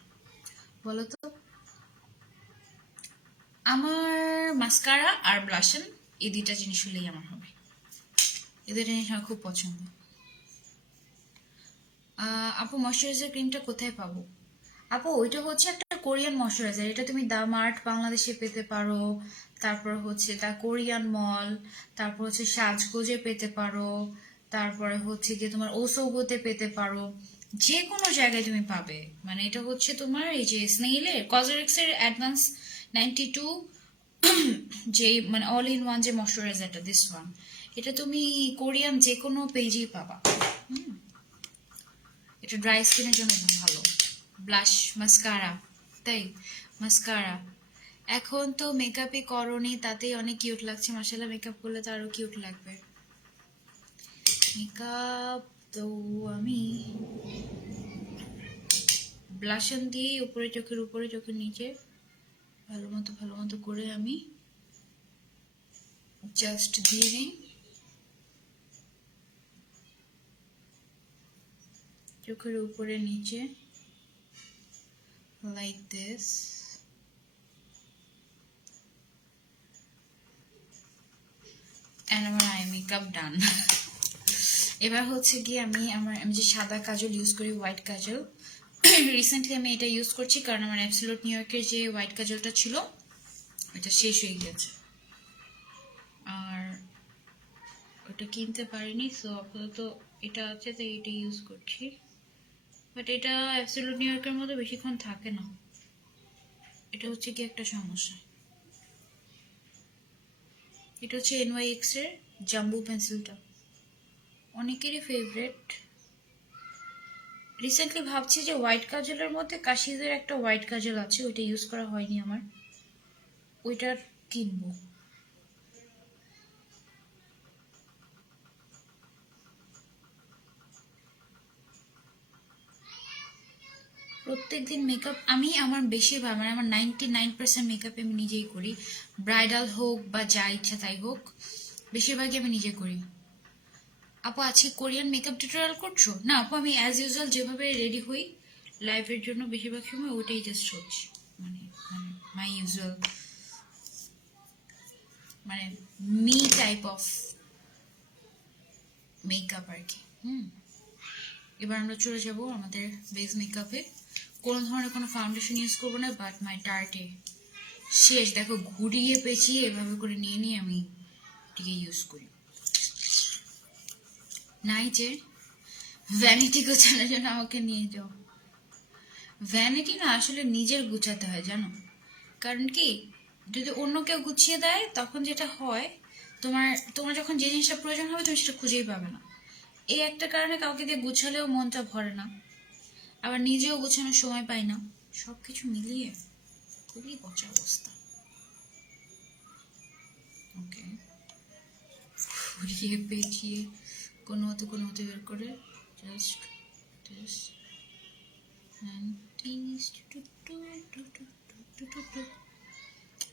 বলো তো? আমার মাস্কারা আর ব্লাশন, এই দুইটা জিনিস হলেই আমার হবে। এই দুইটা জিনিস আমার খুব পছন্দ। আপু, ময়শ্চারাইজার ক্রিমটা কোথায় পাবো? আপু, ওইটা হচ্ছে একটা কোরিয়ান ময়শ্চারাইজার। এটা তুমি দা মার্ট বাংলাদেশে পেতে পারো, তারপর হচ্ছে দা কোরিয়ান মল, তারপর হচ্ছে সাজগোজে পেতে পারো, তারপরে হচ্ছে গিয়ে তোমার ওসোগোতে পেতে পারো। যে কোনো জায়গায় তুমি পাবে। মানে এটা হচ্ছে তোমার এই যে স্নেইলের কজরেক্সের অ্যাডভান্স 92, যে মানে অল ইন ওয়ান যে ময়শ্চারাইজারটা, দিস ওয়ান, এটা তুমি কোরিয়ান যে কোনো পেজেই পাবা। এটা ড্রাই স্কিনের জন্য খুব ভালো। ব্লাশ, মাস্কারা, তাই মাস্কারা। এখন তো মেকআপই করনি, তাতেই অনেক কিউট লাগছে। মাশাআল্লাহ, মেকআপ করলে তো আরো কিউট লাগবে। মেকআপ তো আমি ব্লাশন দিয়ে উপরে, চোখের উপরে, চোখের নিচে ভালো মতো করে আমি জাস্ট দিয়ে নিই। চোখের উপরে নিচে, লাইক দিস। আমার আই মেকআপ ডান। এবার হচ্ছে গিয়ে আমি যে সাদা কাজল ইউজ করি, হোয়াইট কাজল, রিসেন্টলি আমি এটা ইউজ করছি কারণ আমার অ্যাবসলিউট নিউ ইয়র্কের যে হোয়াইট কাজলটা ছিল এটা শেষ হয়ে গেছে, আর ওটা কিনতে পারিনি। সো আপাতত এটা আছে, তো এটা ইউজ করছি। বাট এটা অ্যাবসলিউট নিউ ইয়র্কের মতো বেশিক্ষণ থাকে না, এটা হচ্ছে কি একটা সমস্যা। এটা হচ্ছে NYX এর জাম্বো পেন্সিলটা, অনেকেরই ফেভারিট। রিসেন্টলি ভাবছি যে হোয়াইট কাজলের মধ্যে কাশিজের একটা হোয়াইট কাজল আছে, ওইটা ইউজ করা হয়নি আমার, ওইটার কিনবো। প্রত্যেকদিন মেকআপ আমি আমার বেশিরভাগ মানে আমার 99% মেকআপ আমি নিজেই করি, ব্রাইডাল হোক বা যা ইচ্ছা তাই হোক, বেশিরভাগই আমি নিজে করি। আপু, আজকে কোরিয়ান মেকআপ টিউটোরিয়াল করছো? না আপু, আমি অ্যাজ ইউজুয়াল যেভাবে রেডি হই লাইভের জন্য বেশিরভাগ সময় ওটাই জাস্ট হচ্ছে, মানে মাই ইউজুয়াল, মানে মি টাইপ অফ মেকআপ আর কি। এবার আমরা চলে যাব আমাদের বেস মেকআপে। কোনো ধরনের কোনো ফাউন্ডেশন ইউজ করবো না, বাট মাই টার্টে শেষ। দেখো, ঘুরিয়ে পেঁচিয়ে এভাবে করে নিয়ে আমি এটিকে ইউজ করি। নাই যে ভ্যানিটি গোছানোর জন্য আমাকে নিয়ে যাও। ভ্যানিটি না, আসলে নিজের গুছাতে হয় জানো। কারণ কি, যদি অন্য কেউ গুছিয়ে দেয় তখন যেটা হয়, তোমার যখন যে জিনিসটা প্রয়োজন হবে তুমি সেটা খুঁজেই পাবে না। এই একটা কারণে কাউকে দিয়ে গুছালেও মনটা ভরে না, আবার নিজেও গোছানোর সময় পাই না। সবকিছু মিলিয়ে খুবই পচা অবস্থা। ওকে, ঘুরিয়ে পেঁচিয়ে কোনো মতো বের করে জাস্ট দিস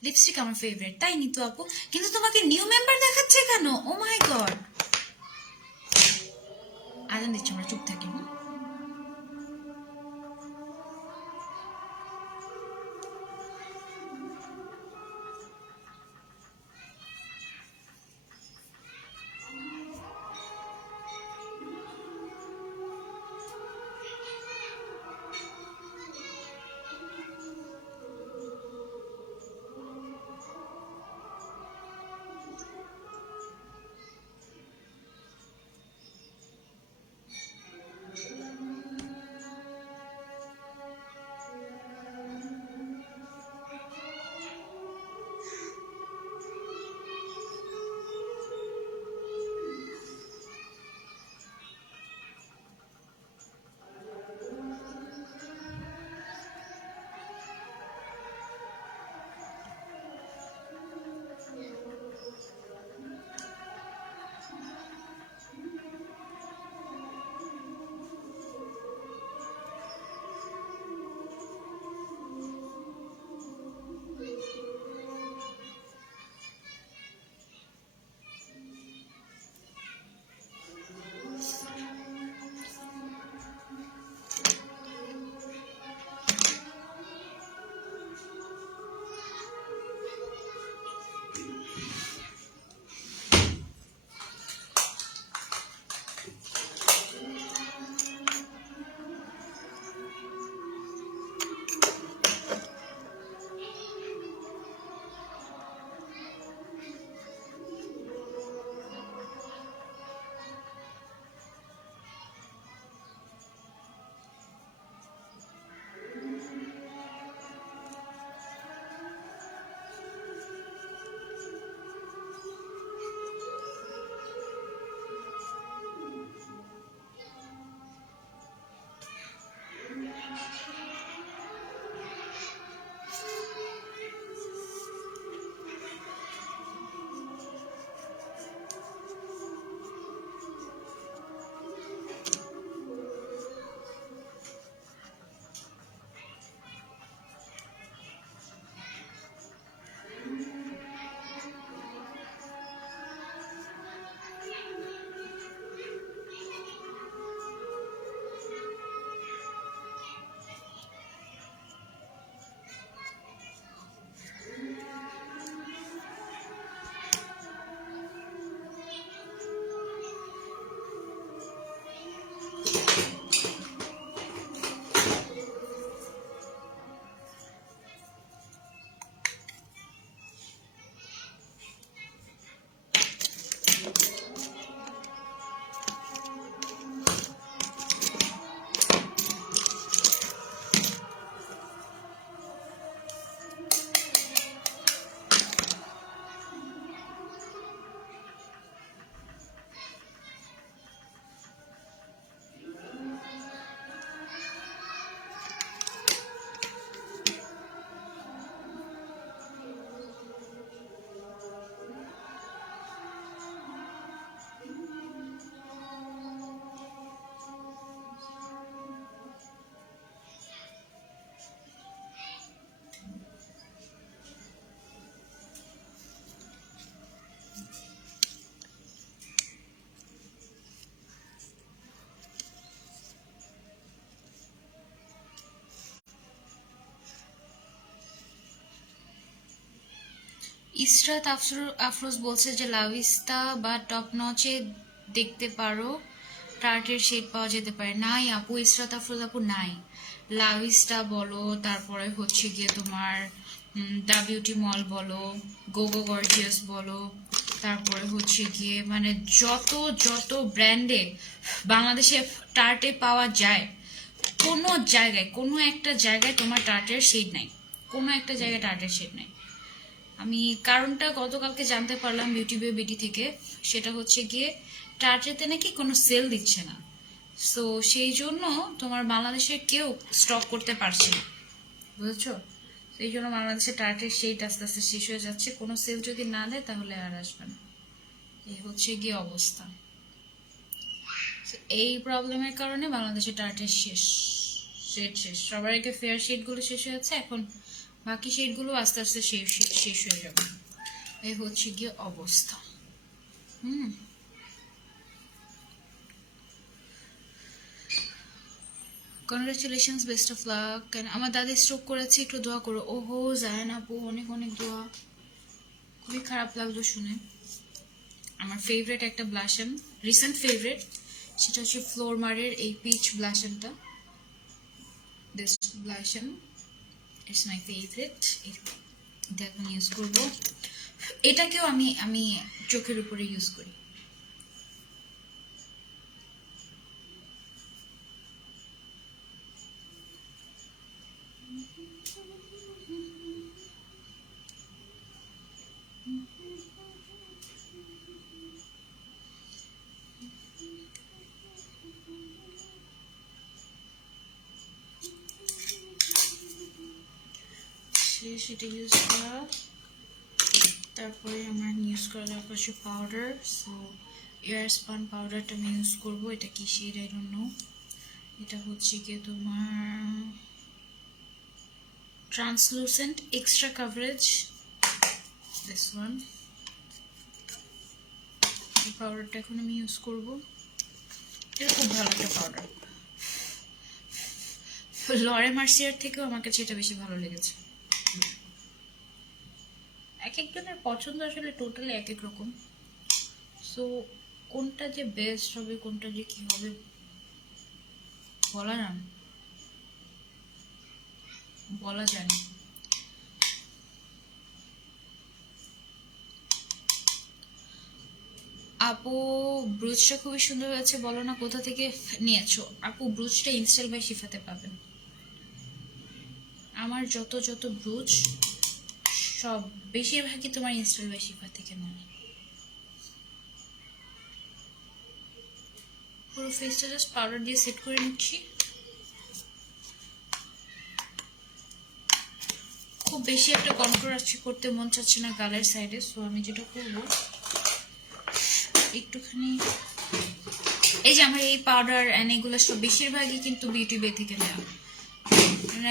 লিপস্টিক আমার ফেভারিট, তাই নিতু আপু। কিন্তু তোমাকে নিউ মেম্বার দেখাচ্ছে কেন? ও মাই গড, আজান দিচ্ছে, আমরা চুপ থাকি। ইসরাত আফরোজ বলছে যে লাভিস্তা বা টপ নচে দেখতে পারো, টার্টের শেড পাওয়া যেতে পারে। নাই আপু, ইসরাত আফরোজ আপু নাই। লাভিস্টা বলো, তারপরে হচ্ছে গিয়ে তোমার দা বিউটি মল বলো, গোগো গর্জিয়াস বলো, তারপরে হচ্ছে গিয়ে মানে যত যত ব্র্যান্ডে বাংলাদেশে টার্টে পাওয়া যায়, কোনো জায়গায় কোনো একটা জায়গায় তোমার টার্টের শেড নাই, কোনো একটা জায়গায় টার্টের শেড নাই। আমি কারণটা গতকালকে জানতে পারলাম বিউটি বিডি থেকে, সেটা হচ্ছে গিয়ে টার্টেতে নাকি কোনো সেল দিচ্ছে না। সো সেই জন্য তোমার বাংলাদেশে কেউ স্টক করতে পারছে না, বুঝেছো? সেই জন্য বাংলাদেশে টার্টের শেড আস্তে আস্তে শেষ হয়ে যাচ্ছে। কোনো সেল যদি না দেয় তাহলে আর আসবে না, এই হচ্ছে গিয়ে অবস্থা। এই প্রবলেমের কারণে বাংলাদেশে টার্টের শেষ, শেড শেষ। সবার আগে ফেয়ার শেডগুলো শেষ হয়ে যাচ্ছে, এখন বাকি শেডগুলো আস্তে আস্তে শেষ হয়ে যাবে। এই হচ্ছে গিয়ে অবস্থা। Congratulations, best of luck. আমার দাদি স্ট্রোক করেছে, একটু দোয়া করো। ওহো জায়ান আপু, অনেক অনেক দোয়া। খুবই খারাপ লাগলো শুনে। আমার ফেভারিট একটা ব্লাশন, রিসেন্ট ফেভারিট, সেটা হচ্ছে ফ্লোরমারের এই পিচ ব্লাশনটা। This blush on it's my favourite, এটা এখন ইউজ করবো। এটাকেও আমি চোখের উপরে ইউজ করি। সেটা ইউজ করা, তারপরে আমার ইউজ করা দরকার হচ্ছে পাউডার। সো এয়ার স্পান পাউডারটা আমি ইউজ করবো। এটা কি শেড আই ডোন্ট নো। এটা হচ্ছে গিয়ে তোমার translucent extra coverage, this one. এই পাউডারটা এখন আমি ইউজ করবো। এটা খুব ভালো একটা পাউডার। লরে মার্সিয়ার থেকেও আমার কাছে এটা বেশি ভালো লেগেছে। এক একজনের পছন্দ আসলে টোটালি এক এক রকম। সো কোনটা যে বেস্ট হবে, কোনটা যে কি হবে বলা যায় না। আপু ব্রুজটা খুবই সুন্দর হয়েছে, বলো না কোথা থেকে নিয়েছো? আপু ব্রুজটা ইনস্টল বাই শিফাতে পাবেন। আমার যত যত ব্রুজ সব বেশিরভাগই তোমার ইনস্টল বাই শিফা থেকে নেয়। পুরো ফেসটা জাস্ট পাউডার দিয়ে সেট করে নিচ্ছি। খুব বেশি একটা কন্ট্রোল আসছে, করতে মন চাচ্ছে না গালের সাইডে। সো আমি যেটা করবো, একটুখানি এই যে আমার এই পাউডার অ্যান্ড এগুলো সব বেশিরভাগই কিন্তু বিউটি বে থেকে নেওয়া,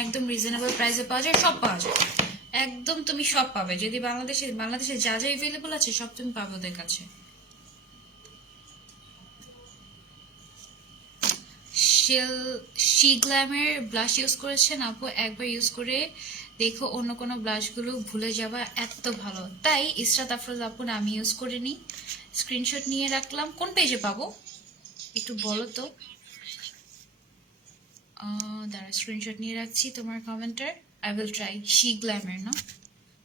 একদম রিজনেবল প্রাইসে পাওয়া যায়, সব পাওয়া যায় একদম। তুমি সব পাবে, যদি বাংলাদেশে যা যা এভেলেবল আছে সব তুমি পাবে ওদের কাছে। শি গ্ল্যামের ব্লাশ ইউজ করেছেন আপু? একবার ইউজ করে দেখো, অন্য কোনো ব্লাশগুলো ভুলে যাবা, এত ভালো। তাই ইসরাত আফরোজ আপু না, আমি ইউজ করিনি, স্ক্রিনশট নিয়ে রাখলাম। কোন পেজে পাবো একটু বলো তো? দাঁড়া, স্ক্রিনশট নিয়ে রাখছি তোমার কমেন্টের। I will try. শি গ্ল্যামের না,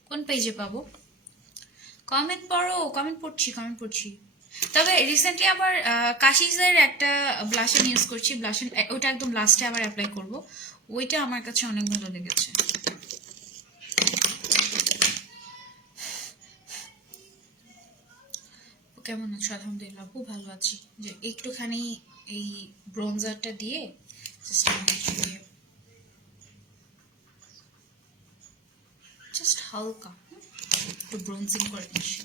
কোন পেজে পাবো? কমেন্ট পড়ো, কমেন্ট পড়ছি। তবে রিসেন্টলি আবার কাশিজের একটা ব্লাশন ইউজ করছি, ব্লাশন ওইটা একদম লাস্টে আবার অ্যাপ্লাই করব। ওইটা আমার কাছে অনেক ভালো লেগেছে। কেমন আছো? আলহামদুলিল্লাহ খুব ভালো আছি। যে একটুখানি এই ব্রোঞ্জারটা দিয়ে জাস্ট হালকা একটু ব্রোঞ্জিং করে নিচ্ছি।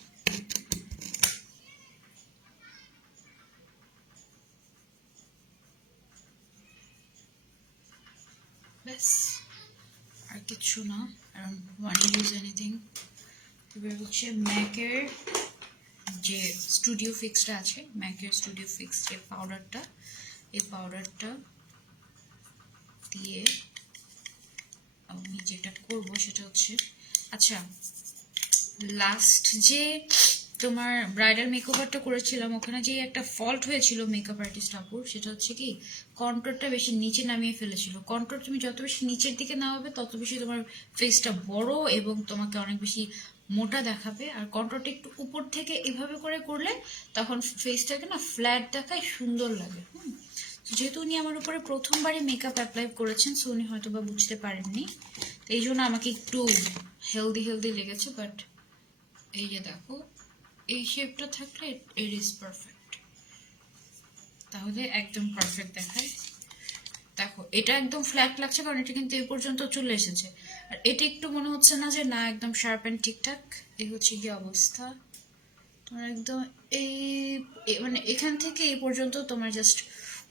ব্যাস, আর কিছু না। I don't want to use anything. তবে হচ্ছে ম্যাকের যে স্টুডিও ফিক্সটা আছে, ম্যাকের স্টুডিও ফিক্স যে পাউডারটা, এই পাউডারটা দিয়ে আমি যেটা করবো সেটা হচ্ছে, আচ্ছা লাস্ট যে তোমার ব্রাইডাল মেকওভারটা করেছিলাম ওখানে যে একটা ফল্ট হয়েছিল মেকআপ আর্টিস্ট আপুর, সেটা হচ্ছে কি কন্ট্রোলটা বেশি নিচে নামিয়ে ফেলেছিল। কন্ট্রোল তুমি যত বেশি নিচের দিকে নামাবে তত বেশি তোমার ফেসটা বড় এবং তোমাকে অনেক বেশি মোটা দেখাবে। আর কন্ট্রোলটা একটু উপর থেকে এভাবে করে করলে তখন ফেসটাকে না ফ্ল্যাট দেখায়, সুন্দর লাগে। যেহেতু উনি আমার উপরে প্রথমবারই মেকআপ অ্যাপ্লাই করেছেন, সো উনি হয়তো বা বুঝতে পারেননি, এই জন্য আমাকে একটু হেলদি হেলদি লেগেছে। বাট এই যে দেখো, এই শেপটা থাকলে ইট ইজ পারফেক্ট, তাহলে একদম পারফেক্ট দেখায়। দেখো এটা একদম ফ্ল্যাট লাগছে কারণ এটা কিন্তু এই পর্যন্ত চলে এসেছে, আর এটা একটু মনে হচ্ছে না যে না একদম শার্প অ্যান্ড ঠিকঠাক। এই হচ্ছে কি অবস্থা তোমার একদম এই মানে এখান থেকে এই পর্যন্ত তোমার জাস্ট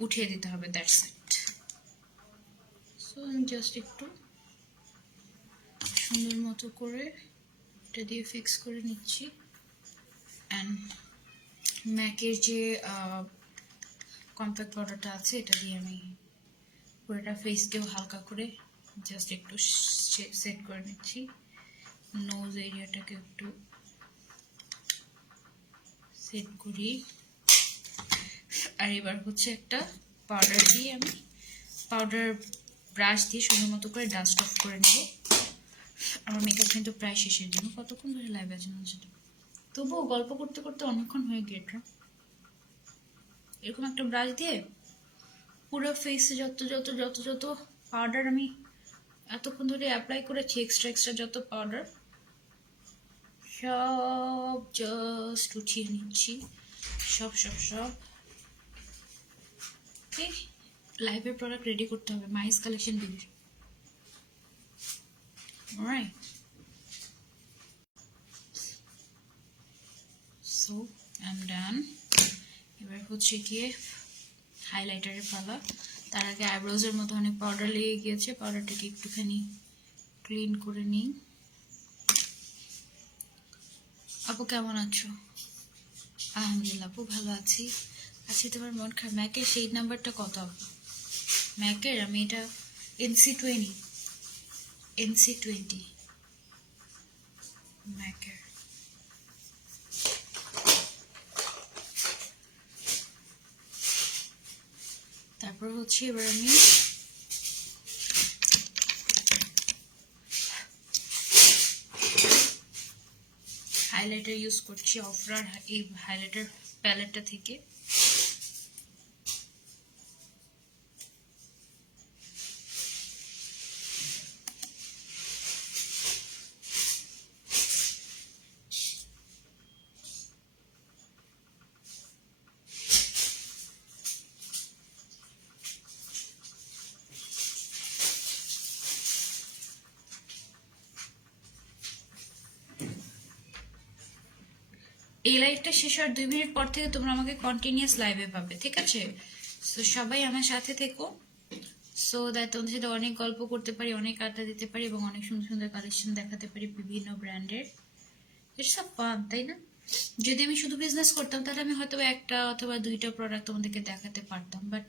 উঠিয়ে দিতে হবে, দ্যাটস ইট। সো আমি জাস্ট একটু সুন্দর মতো করে এটা দিয়ে ফিক্স করে নিচ্ছি। অ্যান্ড ম্যাকের যে কম্প্যাক্ট পাউডারটা আছে এটা দিয়ে আমি পুরোটা ফেসকেও হালকা করে জাস্ট একটু সেট করে নিচ্ছি। নোজ এরিয়াটাকে একটু সেট করি। আর এবার হচ্ছে একটা পাউডার দিয়ে আমি পাউডার ব্রাশ দিয়ে সুন্দর মতো করে ডাস্ট অফ করে নেব। আমার মেকআপ কিন্তু প্রায় শেষের জন্য। কতক্ষণ ধরে লাইভ আছে না সেটা, তবুও গল্প করতে করতে অনেকক্ষণ হয়ে গিয়েছে। এরকম একটা ব্রাশ দিয়ে পুরো ফেসে যত যত যত যত পাউডার আমি এতক্ষণ ধরে অ্যাপ্লাই করেছি, এক্সট্রা এক্সট্রা যত পাউডার সব জাস্ট উঠিয়ে নিচ্ছি, সব সব সব। ওকে, লাইভের প্রোডাক্ট রেডি করতে হবে, মাইস collection division. Alright, so I am done. এবার হচ্ছে গিয়ে হাইলাইটারের পালা। তার আগে আইব্রোজের মধ্যে অনেক পাউডার লেগে গিয়েছে, পাউডারটাকে একটুখানি ক্লিন করে নিই। আপু কেমন আছো? আলহামদুলিল্লাহ আপু ভালো আছি। আচ্ছা তোমার মন খারাপ, ম্যাকের সেই নাম্বারটা কত আপু? ম্যাকের আমি এটা NC20 ম্যাকের। তারপর হচ্ছে এবার আমি হাইলাইটার ইউজ করছি অফরার এই হাইলাইটার প্যালেটটা থেকে। এই লাইভটা শেষ হওয়ার 2 মিনিট পর থেকে তোমরা আমাকে কন্টিনিউয়াস লাইভে পাবে, ঠিক আছে? সো সবাই আমার সাথে থেকো, সো দ্যাট তোমাদের সাথে অনেক গল্প করতে পারি, অনেক আড্ডা দিতে পারি এবং অনেক সুন্দর সুন্দর কালেকশন দেখাতে পারি বিভিন্ন ব্র্যান্ডের। ইটস আ ফান, তাই না? যদি আমি শুধু বিজনেস করতাম তাহলে আমি হয়তো একটা অথবা 2টা প্রোডাক্ট তোমাদেরকে দেখাতে পারতাম, বাট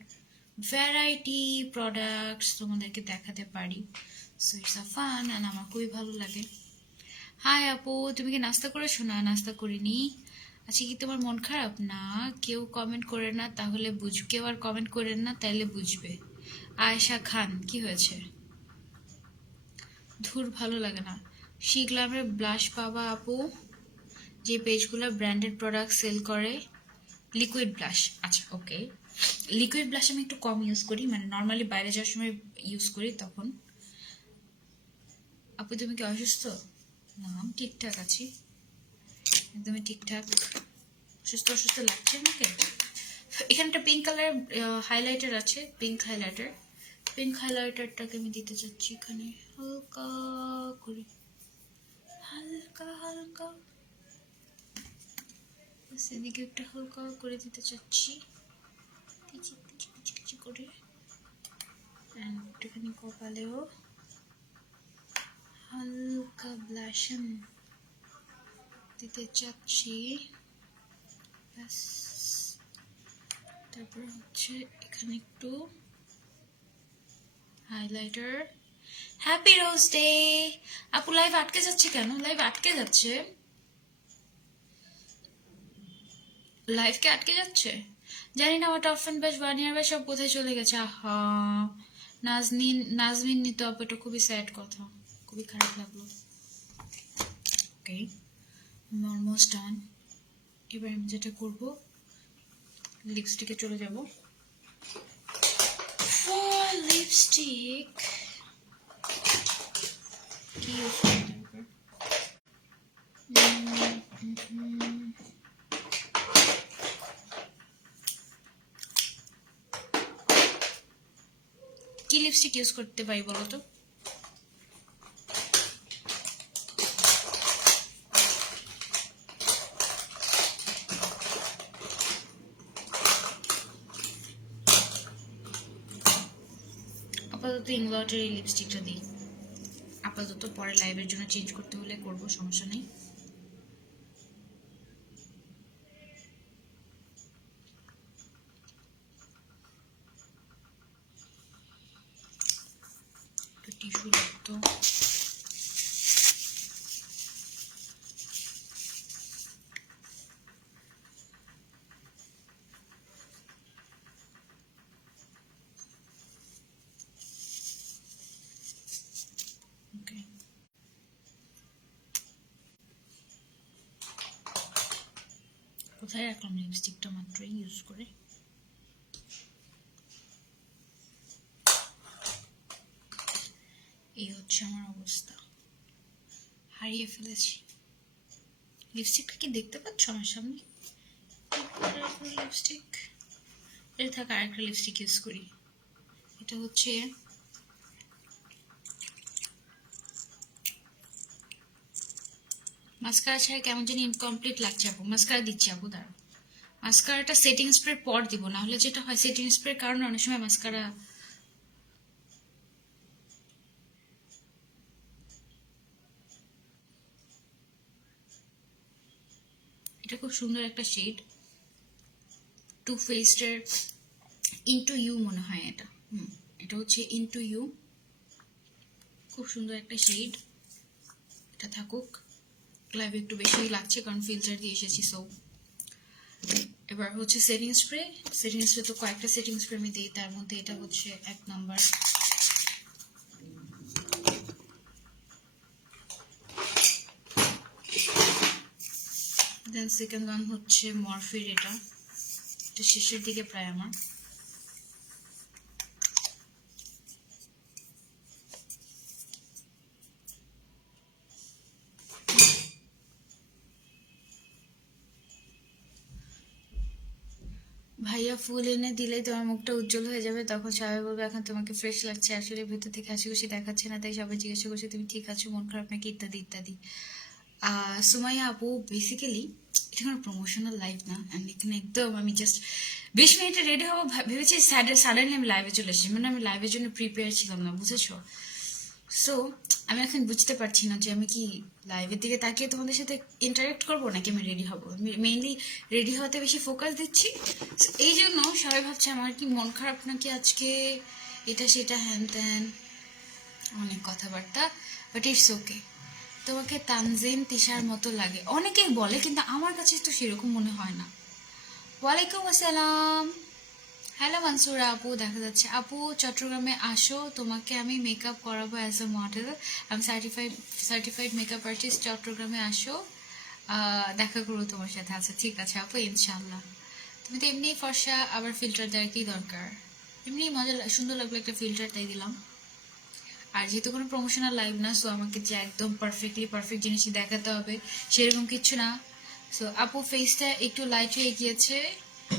ভ্যারাইটি প্রোডাক্টস তোমাদেরকে দেখাতে পারি। So it's a fun and আমার খুবই ভালো লাগে। হাই আপু, তুমি কি নাস্তা করেছো? না, নাস্তা করিনি। আচ্ছা, কি তোমার মন খারাপ? না, কেউ কমেন্ট করে না তাহলে বুঝবে, কেউ আর কমেন্ট করেন না তাইলে বুঝবে। আয়েশা খান, কি হয়েছে? ধুর, ভালো লাগে না। শিগ্লামের ব্লাশ পাবা আপু, যে পেজগুলো ব্র্যান্ডেড প্রোডাক্ট সেল করে। লিকুইড ব্লাশ, আচ্ছা ওকে। লিকুইড ব্লাশ আমি একটু কম ইউজ করি, মানে নর্মালি বাইরে যাওয়ার সময় ইউজ করি তখন। আপু তুমি কি অসুস্থ? না, আমি ঠিকঠাক আছি, একদমই ঠিকঠাক। অসুস্থ অসুস্থ লাগছে আমাকে। এখানে একটা পিঙ্ক কালার হাইলাইটার আছে, পিঙ্ক হাইলাইটার। পিঙ্ক হাইলাইটারটাকে আমি দিতে চাচ্ছি এখানে হালকা করে, হালকা হালকা সেদিকে একটা হালকা করে দিতে চাচ্ছি, কিচি কিচি কিচি কিচি করে। একটুখানি কপালেও হালকা ব্লাশন দিতে চাচ্ছি, ব্যাস। তারপর হচ্ছে এখানে একটু হাইলাইটার। Happy rose day. আপু লাইভ আটকে যাচ্ছে কেন? লাইভ আটকে যাচ্ছে লাইফ কে আটকে যাচ্ছে, জানি না। আমার টপ ফ্যান ব্যাচ, বানিয়ার ব্যাচ সব কোথায় চলে গেছে। আহা, নাজমিন নিত আপু, এটা খুবই স্যাড কথা, খুবই খারাপ লাগলো। ওকে, অলমোস্ট ডান। এবার আমি যেটা করব, লিপস্টিকে চলে যাব। লিপস্টিক কি ইউজ করতে হবে? কি লিপস্টিক ইউজ করতে পারি বলো তো? আপাতত ইংলটের এই লিপস্টিকটা দিই। আপাতত পরে লাইভের জন্য চেঞ্জ করতে হলে করব, সমস্যা নেই। টিস্যু লাগতো। ওকে, কোথায় রাখলাম লিপস্টিকটা? মাত্রই ইউজ করে। এই হচ্ছে আমার অবস্থা, হারিয়ে ফেলেছি। লিপস্টিকটা কি দেখতে পাচ্ছ আমার সামনে? লিপস্টিক এটা থাকা আরেকটা লিপস্টিক ইউজ করি। এটা হচ্ছে মাস্কারা ছাড়া কেমন জানি ইনকমপ্লিট লাগছে আপু। মাস্কারা দিচ্ছি আপু, দাঁড়াও। মাস্কারাটা সেটিং স্প্রে পর দিব, না হলে যেটা হয় সেটিং স্প্রের কারণে অনেক সময় মাস্কারা এটা খুব সুন্দর একটা শেড, টু ফেস্টের ইনটু ইউ মনে হয় এটা। এটা হচ্ছে ইনটু ইউ, খুব সুন্দর একটা শেড। এটা থাকুক, লাইভে একটু বেশি লাগছে কারণ ফিল্টার দিয়ে এসেছি। সো এবার হচ্ছে সেটিং স্প্রে। সেটিং স্প্রে তো কয়েকটা সেটিং স্প্রে আমি দিই, তার মধ্যে এটা হচ্ছে 1 নাম্বার। দেন সেকেন্ড ওয়ান হচ্ছে মরফির, এটা শেষের দিকে প্রায় আমার। ভাইয়া ফুল এনে দিলেই তোমার মুখটা উজ্জ্বল হয়ে যাবে, তখন সবাই বলবে এখন তোমাকে ফ্রেশ লাগছে, আসলে ভেতর থেকে হাসি খুশি দেখাচ্ছে না, তাই সবাই জিজ্ঞাসা করছে তুমি ঠিক আছো, মন খারাপ নাকি, ইত্যাদি ইত্যাদি। সুমাইয়া আপু, বেসিক্যালি এটা কোনো প্রমোশনাল লাইভ না। আমি এখানে একদম আমি জাস্ট 20 মিনিটে রেডি হবো ভেবেছি, সাডেনলি আমি লাইভে চলে এসেছি। মানে আমি লাইভের জন্য প্রিপেয়ার ছিলাম না, বুঝেছো? সো আমি এখন বুঝতে পারছি না যে আমি কি লাইভের দিকে তাকিয়ে তোমাদের সাথে ইন্টারেক্ট করবো নাকি আমি রেডি হবো। আমি মেইনলি রেডি হওয়াতে বেশি ফোকাস দিচ্ছি, এই জন্য সবাই ভাবছে আমার কি মন খারাপ নাকি আজকে, এটা সেটা হ্যান ত্যান অনেক কথাবার্তা। বাট ইটস ওকে। তোমাকে তানজিম তিশার মতো লাগে অনেকেই বলে, কিন্তু আমার কাছে তো সেরকম মনে হয় না। ওয়ালাইকুম আসসালাম, হ্যালো মানসুরা আপু, দেখা যাচ্ছে। আপু চট্টগ্রামে আসো, তোমাকে আমি মেকআপ করাবো অ্যাজ এ মডেল। আমি সার্টিফাইড মেকআপ আর্টিস্ট, চট্টগ্রামে আসো, দেখা করবো তোমার সাথে। আচ্ছা ঠিক আছে আপু, ইনশাল্লাহ। তুমি তো এমনি ফর্সা, আবার ফিল্টার দেওয়ার কি দরকার? এমনি মজা সুন্দর লাগলো একটা ফিল্টার, তাই দিলাম। আর যেহেতু কোনো প্রমোশনাল লাইভ না, সো আমাকে যে একদম পারফেক্ট জিনিসই দেখাতে হবে সেরকম কিছু না। সো আপু ফেসটা একটু লাইট হয়ে গিয়েছে,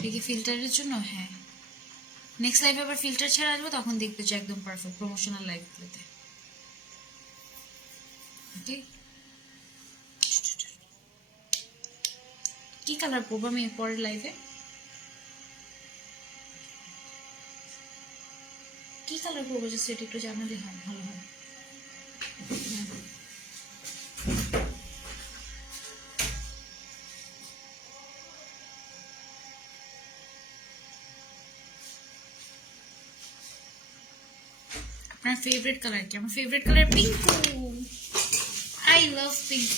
দেখি ফিল্টারের জন্য। হ্যাঁ, নেক্সট লাইভে আবার ফিল্টার ছাড়া আসবো, তখন দেখবে যে একদম পারফেক্ট প্রমোশনাল লাইভগুলোতে। ওকে, কি কালার পরবো আমি পরের লাইভে? কি কালার পরবো যে সেটা একটু জানালে হয়, ভালো হয়। আপনার ফেভারিট কালার কি? আমার favourite colour pink. I love pink.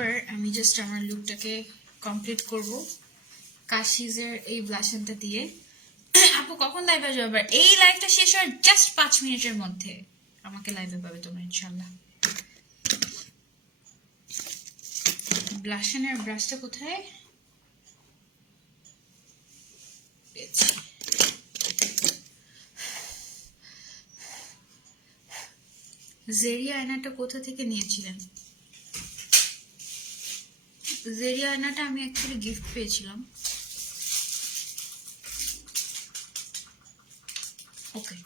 এবার আমি জাস্ট আমার লুকটাকে কমপ্লিট করব কাশিজের এই ব্লাশনটা দিয়ে। আপু কখন লাইভে আসবে আবার? এই লাইভটা শেষ হওয়ার জাস্ট 5 মিনিটের মধ্যে আমাকে লাইভে পাবে তোমরা ইনশাল্লাহ। ব্লাশনের ব্রাশটা কোথায় পেয়েছি? জেরিয়া আয়নাটা কোথা থেকে নিয়েছিলেন? জেরিয়া আয়নাটা আমি অ্যাকচুয়ালি গিফট পেয়েছিলাম। ওকে,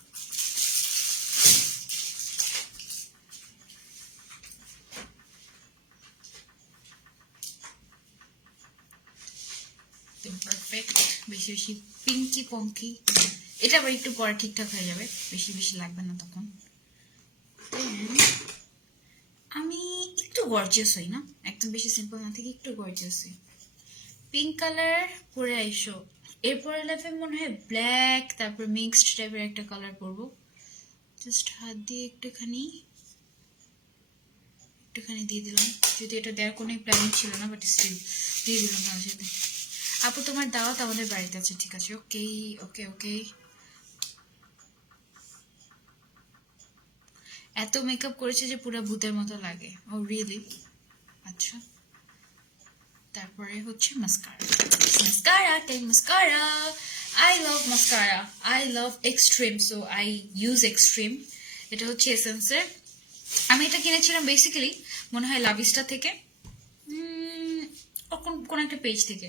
পারফেক্ট। বেশি বেশি পিঙ্কি পঙ্কি, এটা আবার একটু পরে ঠিকঠাক হয়ে যাবে, বেশি বেশি লাগবে না তখন। আমি একটু গর্জিয়াস হই না, একদম বেশি সিম্পল না থেকে একটু গর্জিয়াস হই। পিঙ্ক কালার পরে আইসো, এরপরে লাইফে মনে হয় ব্ল্যাক, তারপর মিক্সড টাইপের একটা কালার পরবো। জাস্ট হাত দিয়ে একটুখানি দিয়ে দিলাম, যদি এটা দেওয়ার কোনো প্ল্যানিং ছিল না, বাট স্টিল দিয়ে দিলাম না সাথে। আপু তোমার দাওয়াত আমাদের বাড়িতে আছে, ঠিক আছে? ওকে ওকে ওকে। এত মেকআপ করেছে যে পুরো ভূতের মতো লাগে। Oh really? আচ্ছা, তারপরে হচ্ছে mascara. Mascara take mascara, I love mascara, I love extreme, so I use extreme. এটা হচ্ছে এসেন্সের। আমি এটা কিনেছিলাম বেসিক্যালি মনে হয় লাভিস্টা থেকে, কোন একটা পেজ থেকে।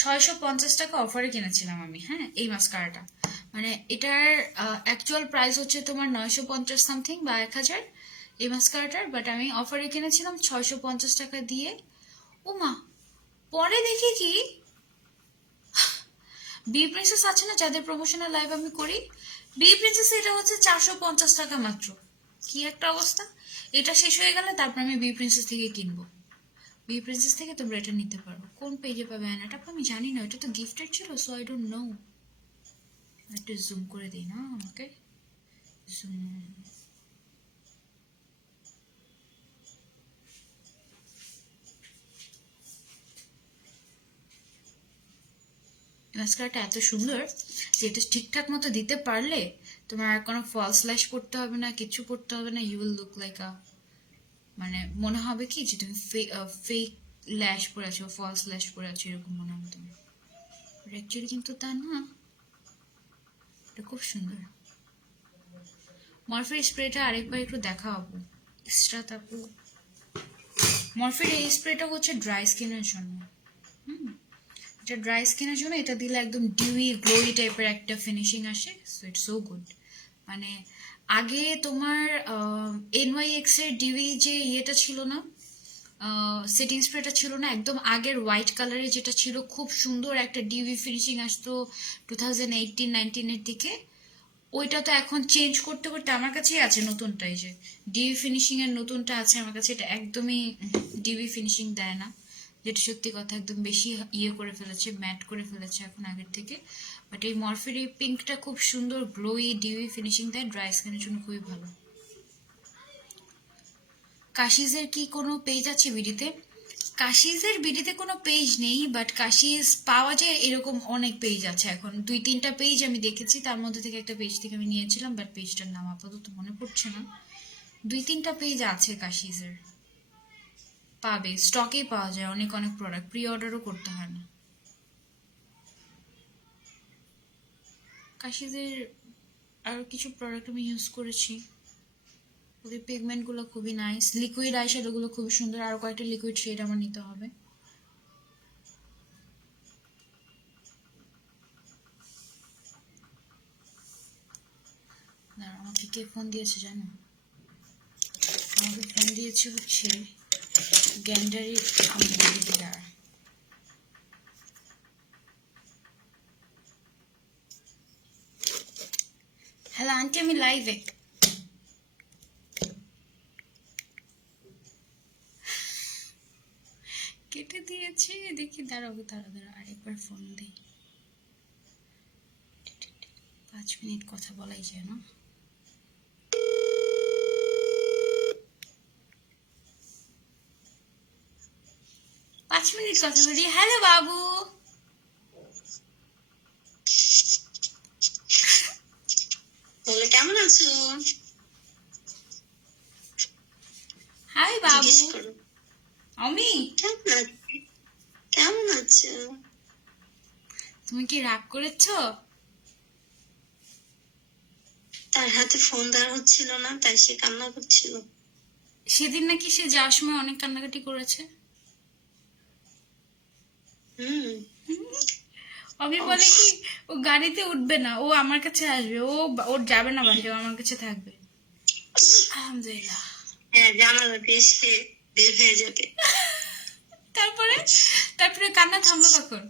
650 টাকা অফারে কিনেছিলাম আমি। হ্যাঁ, এই মাস্কারাটা মানে এটার অ্যাকচুয়াল প্রাইস হচ্ছে তোমার 950 সামথিং বা 1000 এই মাস্কারাটার, বাট আমি অফারে কিনেছিলাম 650 টাকা দিয়ে। ও মা, পরে দেখি কি বি প্রিন্সেস আছে না, যাদের প্রমোশনাল লাইভ আমি করি, বি প্রিন্সেস এটা হচ্ছে 450 টাকা মাত্র। কি একটা অবস্থা! এটা শেষ হয়ে গেলে তারপর আমি বি প্রিন্সেস থেকে কিনবো। বি প্রিন্সেস থেকে তোমরা এটা নিতে পারো। কোন পেজে পাবে আয়নাটা আমি জানি না, এটা তো গিফটেড ছিল, সো আই ডোন্ট নো। একটু জুম করে দিই না আমাকে, জুম। মাস্কারাটা এত সুন্দর যে এটা ঠিকঠাক মতো দিতে পারলে তোমার আর কোনো ফলস ল্যাশ পড়তে হবে না, কিছু পড়তে হবে না। You will look like a, মানে মনে হবে কি যে তুমি ফেক ল্যাশ পরে আছো, ফলস ল্যাশ পরে আছো, এরকম মনে হবে তোমার। অ্যাকচুয়ালি কিন্তু তা না, এটা খুব সুন্দর। মরফির স্প্রেটা আরেকবার একটু দেখাবো। ইসরাত আপু, মরফির এই স্প্রেটা হচ্ছে ড্রাই স্কিনের জন্য। এটা ড্রাই স্কিনের জন্য, এটা দিলে একদম ডিউই গ্লোই টাইপের একটা ফিনিশিং আসে, সো ইটস সো গুড। মানে আগে তোমার NYX এর ডিউই যে ইয়েটা ছিল না, সেটিং স্প্রেটা ছিল না, একদম আগের হোয়াইট কালারে যেটা ছিল, খুব সুন্দর একটা ডিউই ফিনিশিং আসতো 2018-19 দিকে। ওইটা তো এখন চেঞ্জ করতে করতে আমার কাছেই আছে নতুনটাই, যে ডিউই ফিনিশিং এর নতুনটা আছে আমার কাছে। এটা একদমই ডিউই ফিনিশিং দেয় না, যেটা সত্যি কথা, একদম বেশি ইয়ে করে ফেলেছে, ম্যাট করে ফেলেছে এখন আগের থেকে। বাট এই মরফির এই পিঙ্কটা খুব সুন্দর গ্লোই ডিউই ফিনিশিং দেয়, ড্রাই স্কিনের জন্য খুবই ভালো। কাশিজের কি কোনো পেজ আছে বিডিতে? কাশিজের বিডিতে কোনো পেজ নেই, বাট কাশিজ পাওয়া যায় এরকম অনেক পেজ আছে এখন। 2-3টা পেজ আমি দেখেছি, তার মধ্যে থেকে একটা পেজ থেকে আমি নিয়েছিলাম, বাট পেজটার নাম আপাতত মনে পড়ছে না। 2-3টা পেজ আছে কাশিজের, পাবে, স্টকেই পাওয়া যায় অনেক অনেক প্রোডাক্ট, প্রি অর্ডারও করতে হয় না। কাশিজের আরও কিছু প্রোডাক্ট আমি ইউজ করেছি, ওদের পিগমেন্টগুলো খুবই নাইস, লিকুইড আইশ্যাডোগুলো খুবই সুন্দর। আরও কয়েকটা লিকুইড শেড আমার নিতে হবে। আমাকে কে ফোন দিয়েছে জানো? আমাকে ফোন দিয়েছে হচ্ছে গ্যান্ডারি দিদিরা। হ্যালো আন্টি, আমি লাইভে। কেটে দিয়েছি, দেখি দাঁড়াও আরেকবার ফোন দিই। 5 মিনিট কথা বলাই যায় না। 5 মিনিট কথা বলি। হ্যালো বাবু, কেমন আছো? হাই বাবু। আমি কেমন আছো? তুমি কি রাগ করেছো? তার হাতে ফোন দেওয়া হচ্ছিল না, তাই সে কান্না করছিল। সেদিন নাকি সে যাওয়ার সময় অনেক কান্নাকাটি করেছে। আমি বলে কি ও গাড়িতে উঠবে না, ও আমার কাছে আসবে, ওর যাবে না বাসে, ও আমার কাছে থাকবে। আলহামদুলিল্লাহ। হ্যাঁ, জানালা দিয়ে সে বের হয়ে যাবে। তারপরে তারপরে কান্না থামলো কখন?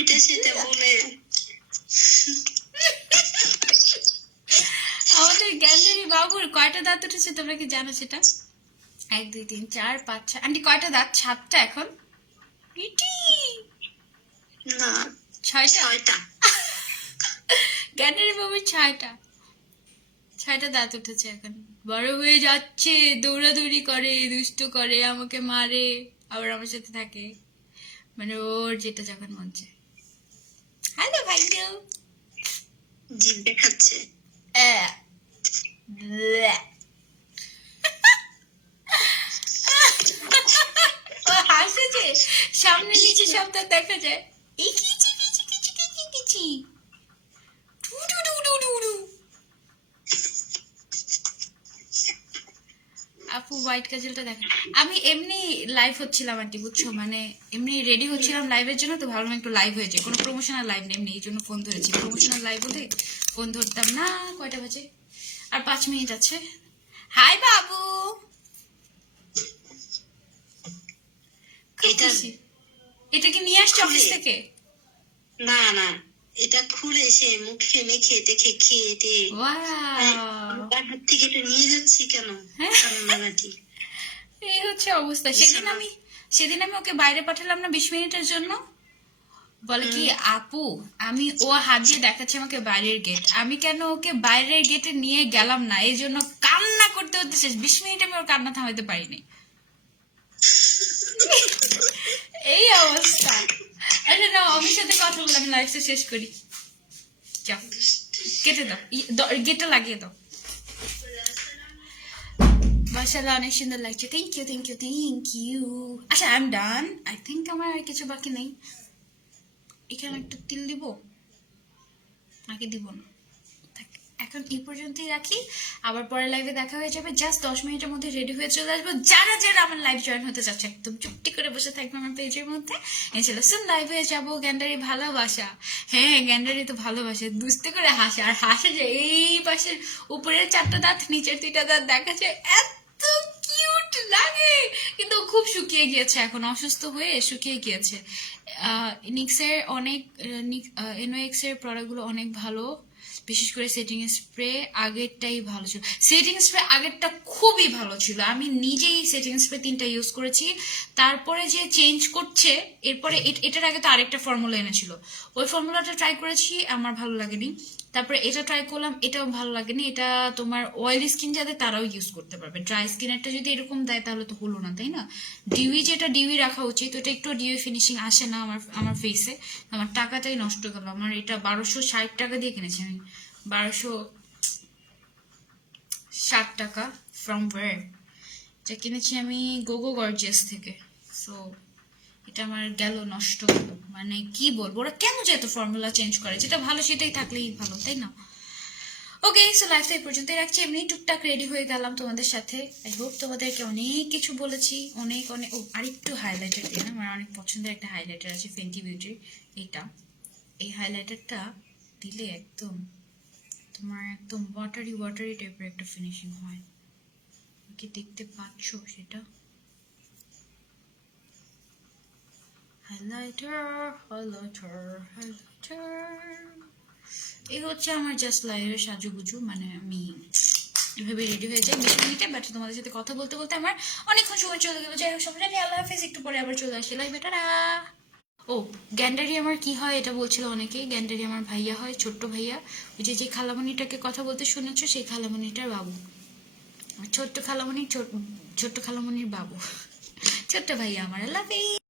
এটা সেটা বলে আমাদের গ্যান্ডারি বাবুর কয়টা দাঁত উঠেছে তোমরা কি জানো সেটা? 1 2 3 4 5 6। আন্টি কয়টা দাঁত? 7টা এখন। না, 6টা। গ্যান্ডারি বাবুর 6টা দাঁত উঠেছে এখন। বড় হয়ে যাচ্ছে, দৌড়াদৌড়ি করে, দুষ্ট করে, আমাকে মারে, আবার আমার সাথে থাকে, মানে ওর যেটা যখন মন চায়। হ্যালো ভাইয়া। জিভ দেখাচ্ছে। হাসে যে সামনে নিচে সব দাঁত দেখা যায়। এই কিচি কিচি কিচি কিচি কিচি টু টু টু টু টু টু। আপু হোয়াইট কাজলটা দেখা। আমি এমনি লাইভ হচ্ছিলাম আন্টি, বুঝছো, মানে এমনি রেডি হচ্ছিলাম লাইভের জন্য, তো ভাবলাম একটু লাইভ হয়েছে, কোনো প্রমোশনাল লাইভ নেই, এমনি এই জন্য ফোন ধরেছি। প্রমোশনাল লাইভ হলে ফোন ধরতাম না। কয়টা বাজে? আর 5 মিনিট আছে। হাই বাবু। এটা কি নিয়ে আসছে অফিস থেকে? না না, এটা খুলে সে মুখে মেখে দেখে খেয়ে দিয়ে হাত থেকে এটা নিয়ে যাচ্ছি কেন? এই হচ্ছে অবস্থা। সেদিন আমি ওকে বাইরে পাঠালাম না 20 মিনিটের জন্য, বলে কি আপু আমি, ও হাত দিয়ে দেখাচ্ছে আমাকে বাইরের গেট, আমি কেন ওকে বাইরের গেটে নিয়ে গেলাম না, এই জন্য কান্না করতে হতে শেষ 20 মিনিট আমি ওর কান্না থামাইতে পারিনি। এই অবস্থা। আচ্ছা না, আমার সাথে কথা বলে আমি লাইফটা শেষ করি। যাও কেটে দাও, গেটটা লাগিয়ে দাও। মাশাআল্লাহ অনেক সুন্দর লাগছে। Thank you thank you thank you. আচ্ছা I am done, I think আমার আর কিছু বাকি নেই। এখানে একটা তিল দিব নাকি দিব না, এখন এই পর্যন্তই রাখি। আবার পরে লাইভে দেখা হয়ে যাবে। জাস্ট 10 মিনিটের মধ্যে রেডি হয়ে চলে আসবো। যারা যারা আমার লাইভ জয়েন হতে চাচ্ছে একদম চুপটি করে বসে থাকবে আমার পেজের মধ্যে। ইনশাআল্লাহ সুন লাইভ হয়ে যাবো। গ্যান্ডারি ভালোবাসা, হ্যাঁ গ্যান্ডারি তো ভালোবাসে, দুস্তে করে হাসে, আর হাসে যে এই পাশের উপরের 4টা দাঁত নিচের 3টা দাঁত দেখা যায়, এত কিউট লাগে। কিন্তু খুব শুকিয়ে গিয়েছে এখন, অসুস্থ হয়ে শুকিয়ে গিয়েছে। নিক্সের অনেক এনওএক্স এর প্রোডাক্টগুলো অনেক ভালো, বিশেষ করে সেটিং স্প্রে আগেরটাই ভালো ছিল। সেটিং স্প্রে আগেরটা খুবই ভালো ছিল, আমি নিজেই সেটিং স্প্রে 3টা ইউজ করেছি। তারপরে যে চেঞ্জ করছে, এরপরে এটার আগে তো আরেকটা ফর্মুলা এনেছিল, ওই ফর্মুলাটা ট্রাই করেছি, আমার ভালো লাগেনি। তারপরে এটা ট্রাই করলাম, এটাও ভালো লাগেনি। এটা তোমার অয়েলি স্কিন যাদের তারাও ইউজ করতে পারবে, ড্রাই স্কিনেরটা যদি এরকম দেয় তাহলে তো হলো না, তাই না? ডিউই যেটা ডিউই রাখা উচিত, ওটা একটু ডিউই ফিনিশিং আসে না আমার ফেসে, আমার টাকাটাই নষ্ট গেল। আমার এটা 1260 টাকা দিয়ে কিনেছি আমি, 1260 টাকা। From where? এটা কিনেছি আমি গোগো গর্জিয়াস থেকে। সো এটা আমার গেল নষ্ট, মানে কি বলবো, ওরা কেন যে এত ফর্মুলা চেঞ্জ করে, যেটা ভালো সেটাই থাকলেই ভালো, তাই না? ওকে, সো লাইফটা এই পর্যন্তই রাখছি। এমনি টুকটাক রেডি হয়ে গেলাম তোমাদের সাথে। আই হোপ তোমাদেরকে অনেক কিছু বলেছি, অনেক অনেক। ও আরেকটু হাইলাইটার দিয়ে না, আমার অনেক পছন্দের একটা হাইলাইটার আছে ফেন্টি বিউটির, এই হাইলাইটারটা দিলে একদম তোমার একদম ওয়াটারি ওয়াটারি টাইপের একটা ফিনিশিং হয়। কি দেখতে পাচ্ছ সেটা? Highlighter highlighter highlighter. এই হচ্ছে আমার জাস্ট লাইভের সাজুগুজু, মানে আমি এভাবে রেডি হয়ে যাই 20 মিনিটে, বাট তোমাদের সাথে কথা বলতে বলতে আমার অনেকক্ষণ সময় চলে গেল। যাই হোক সমস্যা নেই, আল্লাহ হাফেজ। একটু পরে আবার চলে আসি লাইভে, টাটা। ও গ্যান্ডারি আমার কি হয় এটা বলছিল অনেকেই, গ্যান্ডারি আমার ভাইয়া হয়, ছোট্ট ভাইয়া। ওই যে খালামণিটাকে কথা বলতে শুনেছো, সেই খালামণিটার বাবু, ছোট্ট খালামণির বাবু। ছোট্ট ভাই আমার লাভ